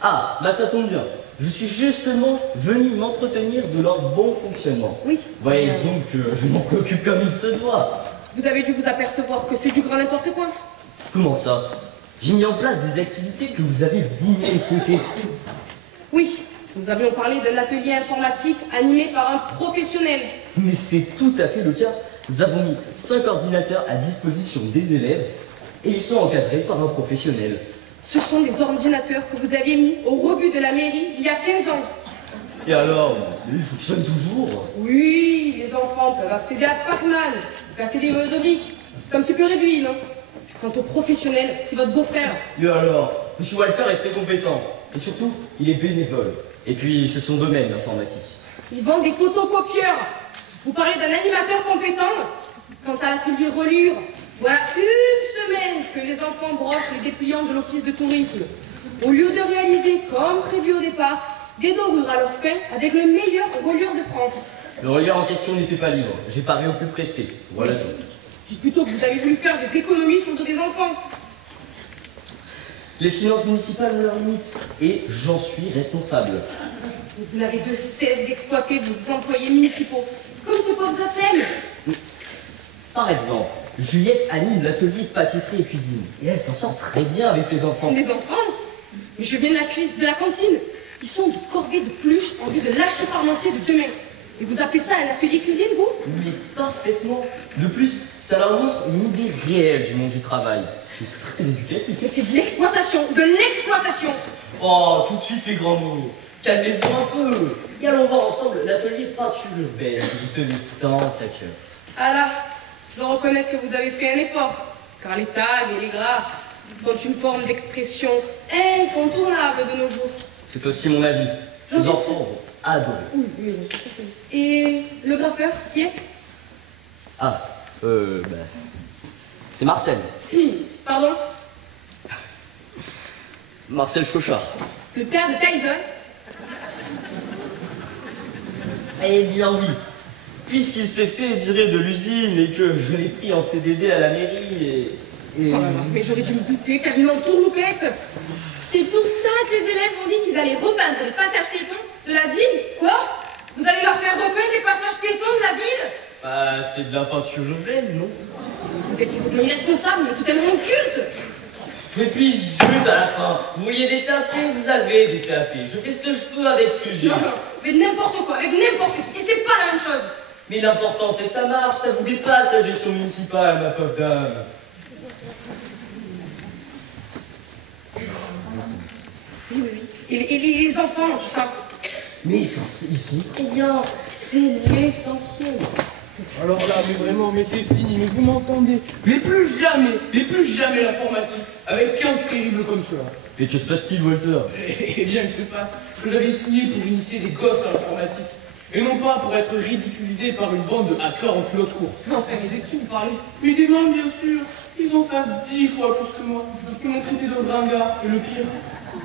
Ah, bah ça tombe bien. Je suis justement venu m'entretenir de leur bon fonctionnement. Oui. Voyez donc que je m'en préoccupe comme il se doit. Vous avez dû vous apercevoir que c'est du grand n'importe quoi. Comment ça? J'ai mis en place des activités que vous avez vous-même souhaitées. Oui, nous avions parlé d'un atelier informatique animé par un professionnel. Mais c'est tout à fait le cas. Nous avons mis 5 ordinateurs à disposition des élèves et ils sont encadrés par un professionnel. Ce sont des ordinateurs que vous aviez mis au rebut de la mairie il y a 15 ans. Et alors, ils fonctionnent toujours? Oui, les enfants peuvent accéder à Pac-Man, casser des vols de briques, comme tu peux réduire, non? Quant au professionnel, c'est votre beau-frère. Et alors, M. Walter est très compétent. Et surtout, il est bénévole. Et puis, c'est son domaine, l'informatique. Ils vendent des photocopieurs. Vous parlez d'un animateur compétent? Quant à l'atelier relure, voilà une semaine que les enfants brochent les dépliants de l'office de tourisme. Au lieu de réaliser, comme prévu au départ, des dorures à leur fin avec le meilleur relieur de France. Le relieur en question n'était pas libre. J'ai paré au plus pressé. Voilà tout. Dites plutôt que vous avez voulu faire des économies sur le dos des enfants. Les finances municipales ont leurs limites. Et j'en suis responsable. Vous n'avez de cesse d'exploiter vos employés municipaux. Comme ce pauvre Zatzen. Par exemple, Juliette anime l'atelier pâtisserie et cuisine. Et elle s'en sort très bien avec les enfants. Les enfants? Mais je viens de la cuisine, de la cantine. Ils sont de corvées de pluche en vue de lâcher Parmentier de demain. Et vous appelez ça un atelier cuisine, vous? Mais parfaitement. De plus, ça leur montre une idée réelle du monde du travail. C'est très éducatif. Mais c'est de l'exploitation, de l'exploitation. Oh, tout de suite les grands mots. Calmez-vous un peu. Et allons voir ensemble l'atelier peinture urbaine que vous tenez tant à cœur. Ah là, je dois reconnaître que vous avez fait un effort. Car les tags et les graphes sont une forme d'expression incontournable de nos jours. C'est aussi mon avis. Les enfants vont adorer. Et le graffeur, qui est-ce? Ah, c'est Marcel. Pardon? Marcel Chauchard. Le père de Tyson? Eh bien oui. Puisqu'il s'est fait virer de l'usine et que je l'ai pris en CDD à la mairie et... Oh là là, mais j'aurais dû me douter, carrément tourloupette. C'est pour ça que les élèves ont dit qu'ils allaient repeindre les passages piétons de la ville. Quoi? Vous allez leur faire repeindre les passages piétons de la ville? Bah, c'est de la peinture urbaine, non? Vous êtes complètement irresponsable, mais totalement culte. Et puis zut à la fin. Vous vouliez des tapis, vous avez des tapis. Je fais ce que je peux avec ce que j'ai. Non, non, mais n'importe quoi, avec n'importe qui. Et c'est pas la même chose. Mais l'important c'est que ça marche, ça vous dépasse la gestion municipale, ma pauvre dame. Oui, oui, oui. Et les enfants, tout ça. Mais ils sont très bien. C'est l'essentiel. Alors là, mais vraiment, mais c'est fini, mais vous m'entendez? Mais plus jamais l'informatique, avec 15 terribles comme cela. Et que se passe-t-il, Walter? Eh bien, il se passe que j'avais signé pour initier des gosses à l'informatique. Et non pas pour être ridiculisé par une bande de hackers en culotte courte. Enfin, mais de qui vous parlez? Mais des mômes, bien sûr. Ils ont fait 10 fois plus que moi. Ils m'ont traité de ringard. Et le pire,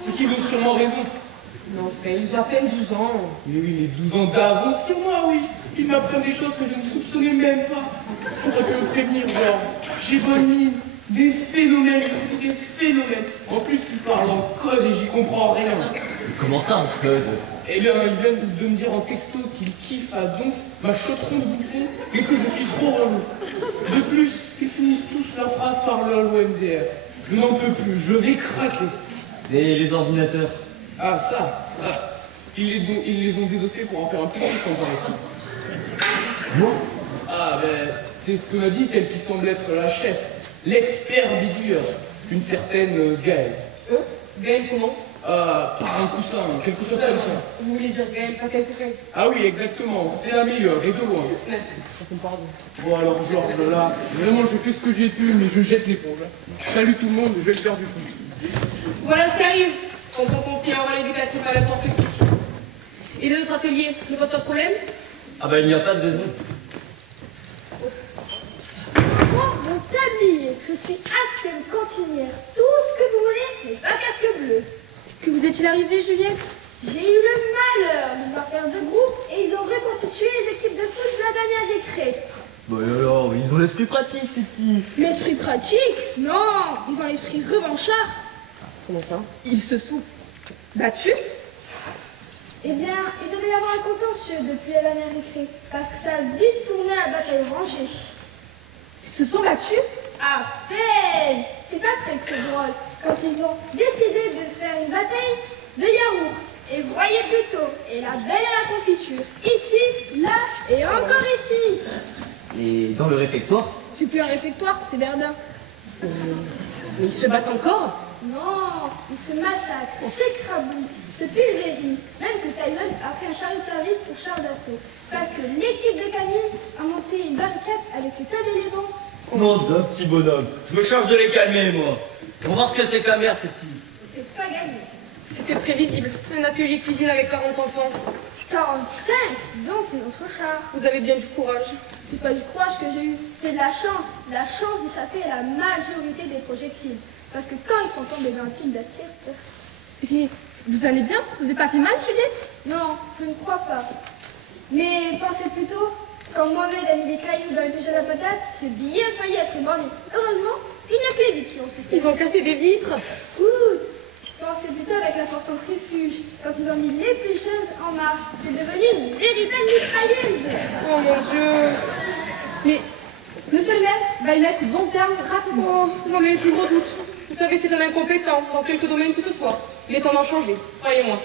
c'est qu'ils ont sûrement raison. Non, enfin, ils ont à peine 12 ans. Mais oui, mais 12 ans d'avance sur moi, oui. Ils m'apprennent des choses que je ne soupçonnais même pas. J'aurais pu le prévenir, genre, j'ai bonne mine. Des phénomènes. En plus, ils parlent en code et j'y comprends rien. Comment ça, en code? Eh bien, ils viennent de me dire en texto qu'ils kiffent à donf ma chaudron de bouffer et que je suis trop relou. De plus, ils finissent tous leurs phrases par LOL ou MDR. Je n'en peux plus, je vais craquer. Et les ordinateurs? Ah, ça, ils les ont désossés pour en faire un petit sans paraît-il. Moi? Ah, ben, c'est ce que m'a dit celle qui semble être la chef, l'expert bidouilleur, une certaine Gaëlle. Gaël, comment? Par un coussin, quelque chose comme ça. Vous voulez dire Gaël, pas quelqu'un? Ah oui, exactement, c'est la meilleure, et de loin. Merci, pardon. Bon alors Georges, là, vraiment je fais ce que j'ai pu, mais je jette l'éponge. Salut tout le monde, je vais le faire du foot. Voilà ce qui arrive quand on confie un rôle éducatif à n'importe qui. Et les autres ateliers ne posent pas de problème? Ah bah il n'y a pas de besoin. Moi, mon tablier, je suis Axel Cantinière. Tout ce que vous voulez, mais pas casque bleu. Que vous est-il arrivé, Juliette? J'ai eu le malheur de devoir faire deux groupes et ils ont reconstitué les équipes de foot de la dernière récré. Bah alors, ils ont l'esprit pratique, ces petits. L'esprit pratique? Non, ils ont l'esprit revanchard. Comment ça? Ils se sont battus? Eh bien, il devait y avoir un contentieux depuis la dernière récré, parce que ça a vite tourné à bataille rangée. Ils se sont battus? À peine! C'est après que c'est drôle, quand ils ont décidé de faire une bataille de yaourt. Et voyez plutôt, et la belle à la confiture, ici, là, et encore ici. Et dans le réfectoire? C'est plus un réfectoire, c'est Verdun. Mais ils se battent encore? Non, ils se massacrent, s'écrabouillent, se pulvérisent. Même que Tyson a fait un chariot de service pour char d'assaut. Parce que l'équipe de Camille a monté une barricade avec le tas d'éléments. Non, d'un petit bonhomme. Je me charge de les calmer, moi. On va voir ce que c'est que la mère, ces petits. C'est pas gagné. C'était prévisible. Un atelier cuisine avec 40 enfants. 45, donc c'est notre char. Vous avez bien du courage. C'est pas du courage que j'ai eu, c'est de la chance d'échapper à la majorité des projectiles. Parce que quand ils sont tombés dans le pile d'assiette... Et vous allez bien? Vous n'avez pas fait mal, Juliette? Non, je ne crois pas. Mais pensez plutôt, quand Mohamed a mis des cailloux dans le pigeon à patate, j'ai bien failli être éborgné. Heureusement, il n'y a que les vitres qui ont souffert. Ils ont cassé des vitres. Ouh, pensez plutôt avec la force centrifuge. Quand ils ont mis l'éplucheuse en marche, c'est devenu une véritable mitrailleuse. Oh mon Dieu. Mais monsieur le maire va y mettre bon terme rapidement. Oh, j'en ai les plus gros doutes. Vous savez, c'est un incompétent dans quelque domaine que ce soit. Il est temps d'en changer, croyez-moi.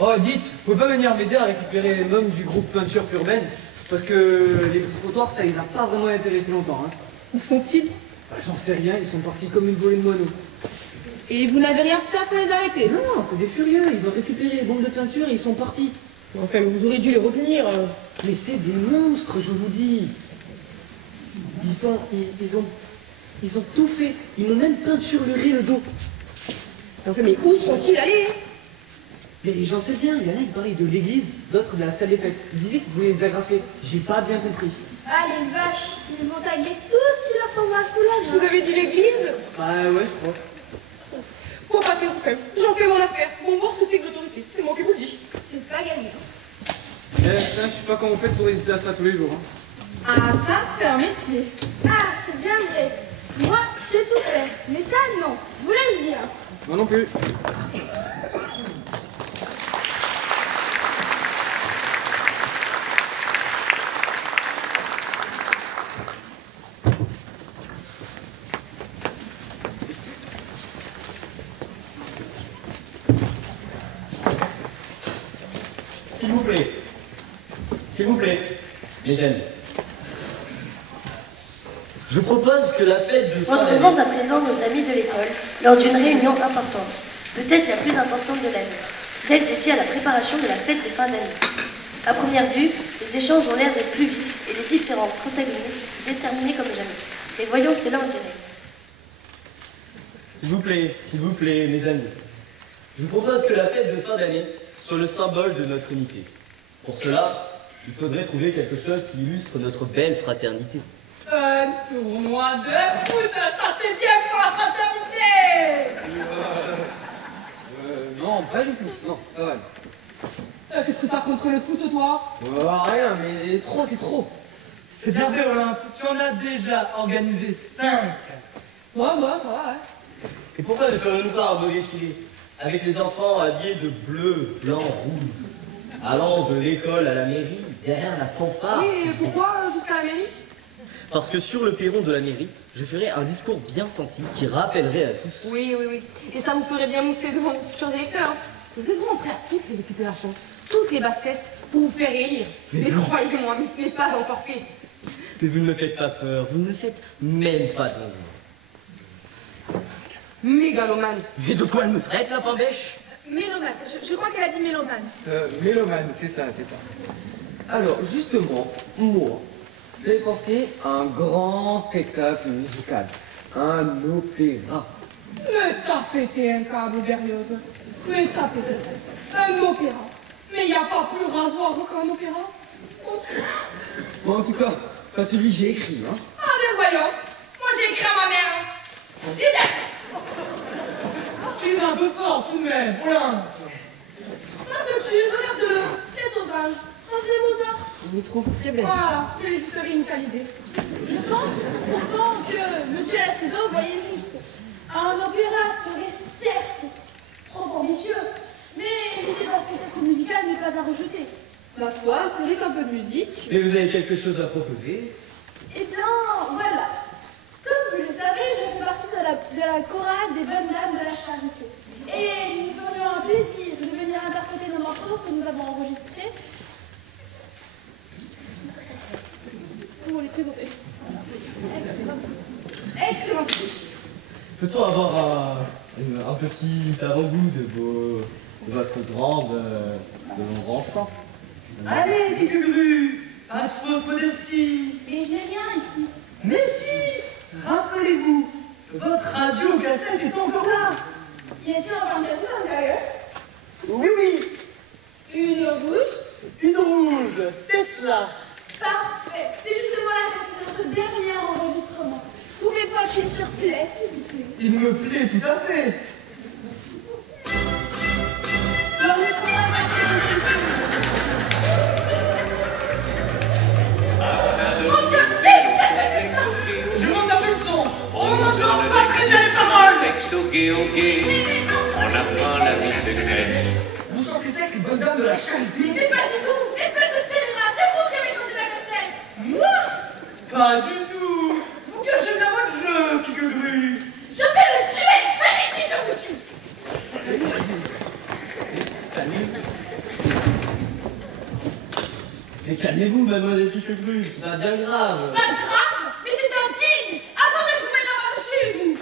Oh, dites, vous pouvez pas venir m'aider à récupérer les mômes du groupe peinture urbaine? Parce que les trottoirs, ça les a pas vraiment intéressés longtemps, hein. Où sont-ils? Bah, j'en sais rien, ils sont partis comme une volée de moineaux. Et vous n'avez rien pu faire pour les arrêter? Non, c'est des furieux, ils ont récupéré les bombes de peinture et ils sont partis. Enfin, vous aurez dû les retenir. Mais c'est des monstres, je vous dis. Ils ont tout fait, ils m'ont même peinturluré le dos. Enfin, mais où sont-ils allés? Mais j'en sais rien, il y en a qui parlaient de l'église, d'autres de la salle des fêtes. Ils disaient qu'ils voulaient les agrafer. J'ai pas bien compris. Ah, les vaches, ils vont taguer tout ce qui leur tombera sous la main. Vous avez dit l'église? Ah ouais, je crois. Faut pas que vous faites. J'en fais mon affaire. Bon, voir ce que c'est que l'autorité. C'est moi qui vous le dis. C'est pas gagné. Je sais pas comment vous faites pour résister à ça tous les jours. Hein. Ah, ça, c'est un métier. Ah, c'est bien vrai. Moi, je sais tout faire. Mais ça, non. Je vous laisse bien. Moi non plus. S'il vous plaît, les amis. Je propose que la fête de fin d'année... Retrouvons à présent nos amis de l'école lors d'une réunion importante, peut-être la plus importante de l'année, celle dédiée à la préparation de la fête de fin d'année. À première vue, les échanges ont l'air d'être plus vifs et les différents protagonistes déterminés comme jamais. Mais voyons cela en direct. S'il vous plaît, mes amis. Je vous propose que la fête de fin d'année soit le symbole de notre unité. Pour cela, il faudrait trouver quelque chose qui illustre notre belle fraternité. Un tournoi de foot, ça c'est bien pour la fraternité. Non, pas du tout. Non, pas mal. Qu'est-ce que t'as contre le foot, toi? Rien, mais trop, c'est trop. C'est bien vrai, Olympe. Tu en as déjà organisé 5. Ouais, ça va, Et pourquoi ne ferions-nous pas un beau défilé avec les enfants habillés de bleu, blanc, rouge, allant de l'école à la mairie, derrière la fanfare? Oui, et pourquoi jusqu'à la mairie? Parce que sur le perron de la mairie, je ferai un discours bien senti qui rappellerait à tous. Oui. Et ça vous ferait bien mousser devant vos futurs électeurs. Vous êtes vraiment prêts à toutes les récupérations, toutes les bassesses pour vous faire élire. Mais croyez-moi, mais ce n'est pas encore fait. Mais vous ne me faites pas peur, vous ne me faites même pas d'ombre. Mégalomane. Mais de quoi elle me traite, la pambèche? Mélomane. Je crois qu'elle a dit mélomane. Mélomane, c'est ça. Alors, justement, moi, j'avais pensé à un grand spectacle musical. Un opéra. Mais t'as pété un câble, Berlioz. Mais t'as pété un opéra. Mais il n'y a pas plus rasoir qu'un opéra. Bon, en tout cas, pas celui que j'ai écrit, hein. Ah ben voyons. Moi j'ai écrit à ma mère. Tu es un peu fort tout de même, Olympe. Moi ce tue, regarde-le. Les dosages. Reflet Mozart. Je le trouve très bien. Voilà, je l'ai juste réinitialisé. Je pense pourtant que Monsieur Lacido voyait juste. Un opéra serait certes trop ambitieux, mais l'idée d'un spectacle musical n'est pas à rejeter. Ma foi, c'est vrai qu'un peu de musique. Et vous avez quelque chose à proposer? Eh bien, voilà. Comme vous le savez, je fais partie de la chorale des bonnes dames de la charité. Et nous ferions un plaisir de venir interpréter nos morceaux que nous avons enregistrés pour les présenter. Excellent. Peut-on avoir un petit avant-goût de votre grande chant? Allez, Bigugru, pas de fausse modestie. Et je n'ai rien ici. Mais si, rappelez-vous, votre radio cassette est encore là. Y a-t-il encore une cassette à l'intérieur? Oui, Une rouge? une rouge, c'est cela. Parfait. C'est justement la cassette de notre dernier enregistrement. Pouvez-vous appuyer sur play, s'il vous plaît? Il me plaît tout à fait. L'enregistrement est parti. Mon Dieu, mais qu'est-ce que c'est que ça? Je monte un peu le son. On n'entend pas très bien les paroles. On apprend la vie secrète. Vous sentez ça que bonne dame de la charité? Mais pas du tout. Espèce de scélérat, c'est vous qui avez changé la cassette. Moi? Pas du tout. Vous cachez bien votre jeu, Bigugru. Je vais le tuer. Allez-y, je vous tue. Mais calmez-vous, mademoiselle Piquebru, c'est pas bien grave. Pas grave, mais c'est indigne. Attendez, je vous mets la main dessus, vous.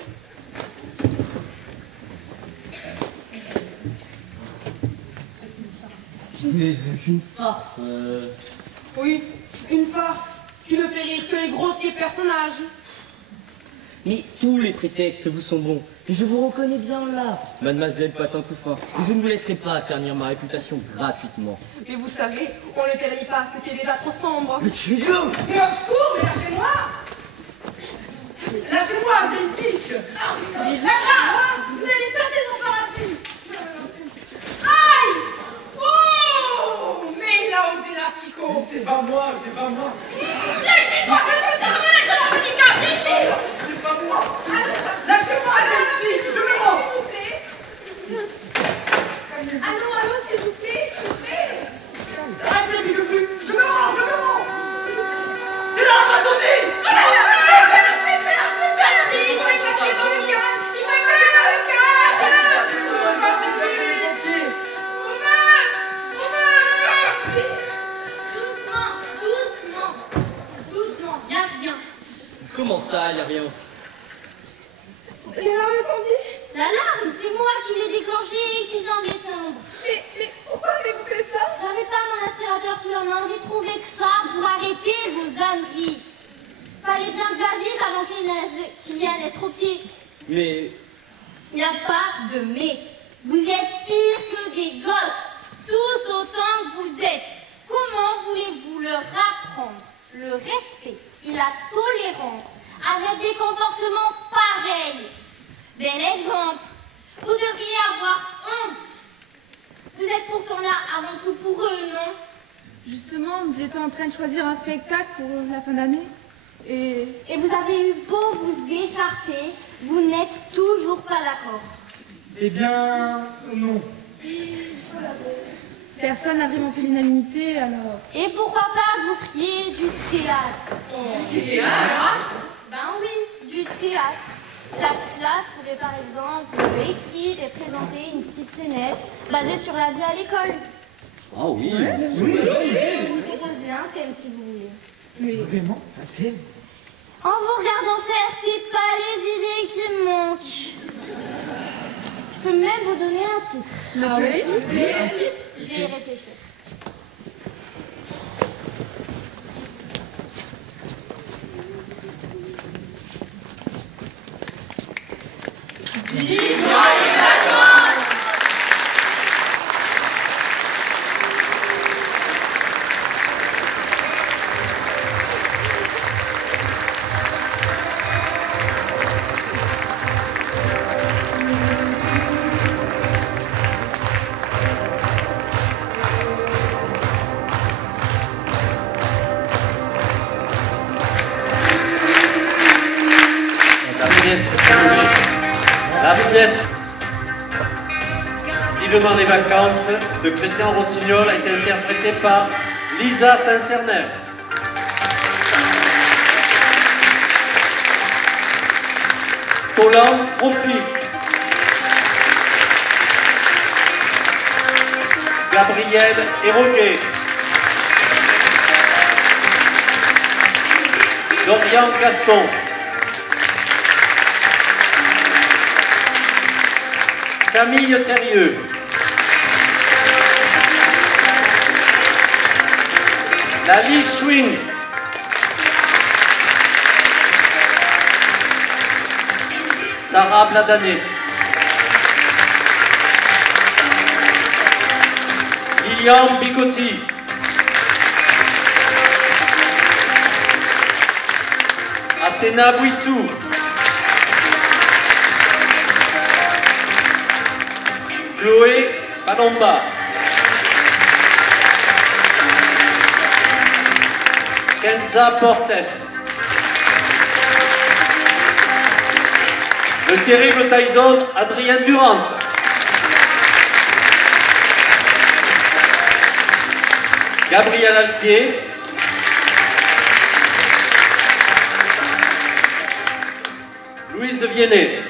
Mais c'est une farce. Oui, une farce qui ne fait rire que les grossiers personnages. Mais tous les prétextes vous sont bons. Je vous reconnais bien là, mademoiselle Patin-Couffin. Je ne vous laisserai pas ternir ma réputation gratuitement. Mais vous savez, on ne ternit pas, ce qui est déjà trop sombre. Mais tu es idiot! Mais au secours, mais lâchez-moi! Lâchez-moi, vieille pique! Mais lâchez-moi! Vous allez casser son parapluie! Aïe! Oh! Mais là, osez la Chico! C'est pas moi, c'est pas moi. Viens ici, toi, je veux t'emmener avec la Monica! Viens ici! C'est pas moi. Lâchez-moi, vieille pique! S'il vous plaît! Allô, s'il vous plaît, s'il vous plaît! Arrêtez, pique plus. Je me rends, je me rends. C'est là, Amazoni. Comment ça, y a rien? L'alarme incendie? L'alarme, c'est moi qui l'ai déclenchée et qui viens d'éteindre. Mais pourquoi avez-vous fait ça? J'avais pas mon aspirateur sous la main, j'ai trouvé que ça pour arrêter vos âneries. Fallait bien que j'agisse avant qu'il vienne estropier. Mais... Il n'y a pas de mais. Vous êtes pire que des gosses. Tous autant que vous êtes. Comment voulez-vous leur apprendre le respect et la tolérance avec des comportements pareils? Bel exemple. Vous devriez avoir honte. Vous êtes pourtant là avant tout pour eux, non? Justement, nous étions en train de choisir un spectacle pour la fin d'année. Et vous avez eu beau vous écharper, vous n'êtes toujours pas d'accord. Eh bien, non. personne n'a vraiment fait l'unanimité, alors... Et pourquoi pas vous feriez du théâtre? Du théâtre? Ben oui, du théâtre. Chaque classe pourrait par exemple écrire et présenter une petite scénette basée sur la vie à l'école. Ah oui. Proposer un thème si vous voulez. Mais vraiment, un thème? En vous regardant faire, c'est pas les idées qui me manquent. Je peux même vous donner un titre. Ah oui? Je vais y réfléchir. Vive les vacances! La pièce Vivement les vacances de Christian Rossignol a été interprétée par Lisa Saint-Cerner. Colin Profit. Gabriel Héroguet. Dorian Gaston. Camille Thérieux. Lali Schwing. Sarah Bladané. Lilian Bicotti. Athéna Bouissou. Chloé Palomba. Kenza Portes. Le terrible Tyson Adrien Durand. Gabriel Altier. Louise Viennet.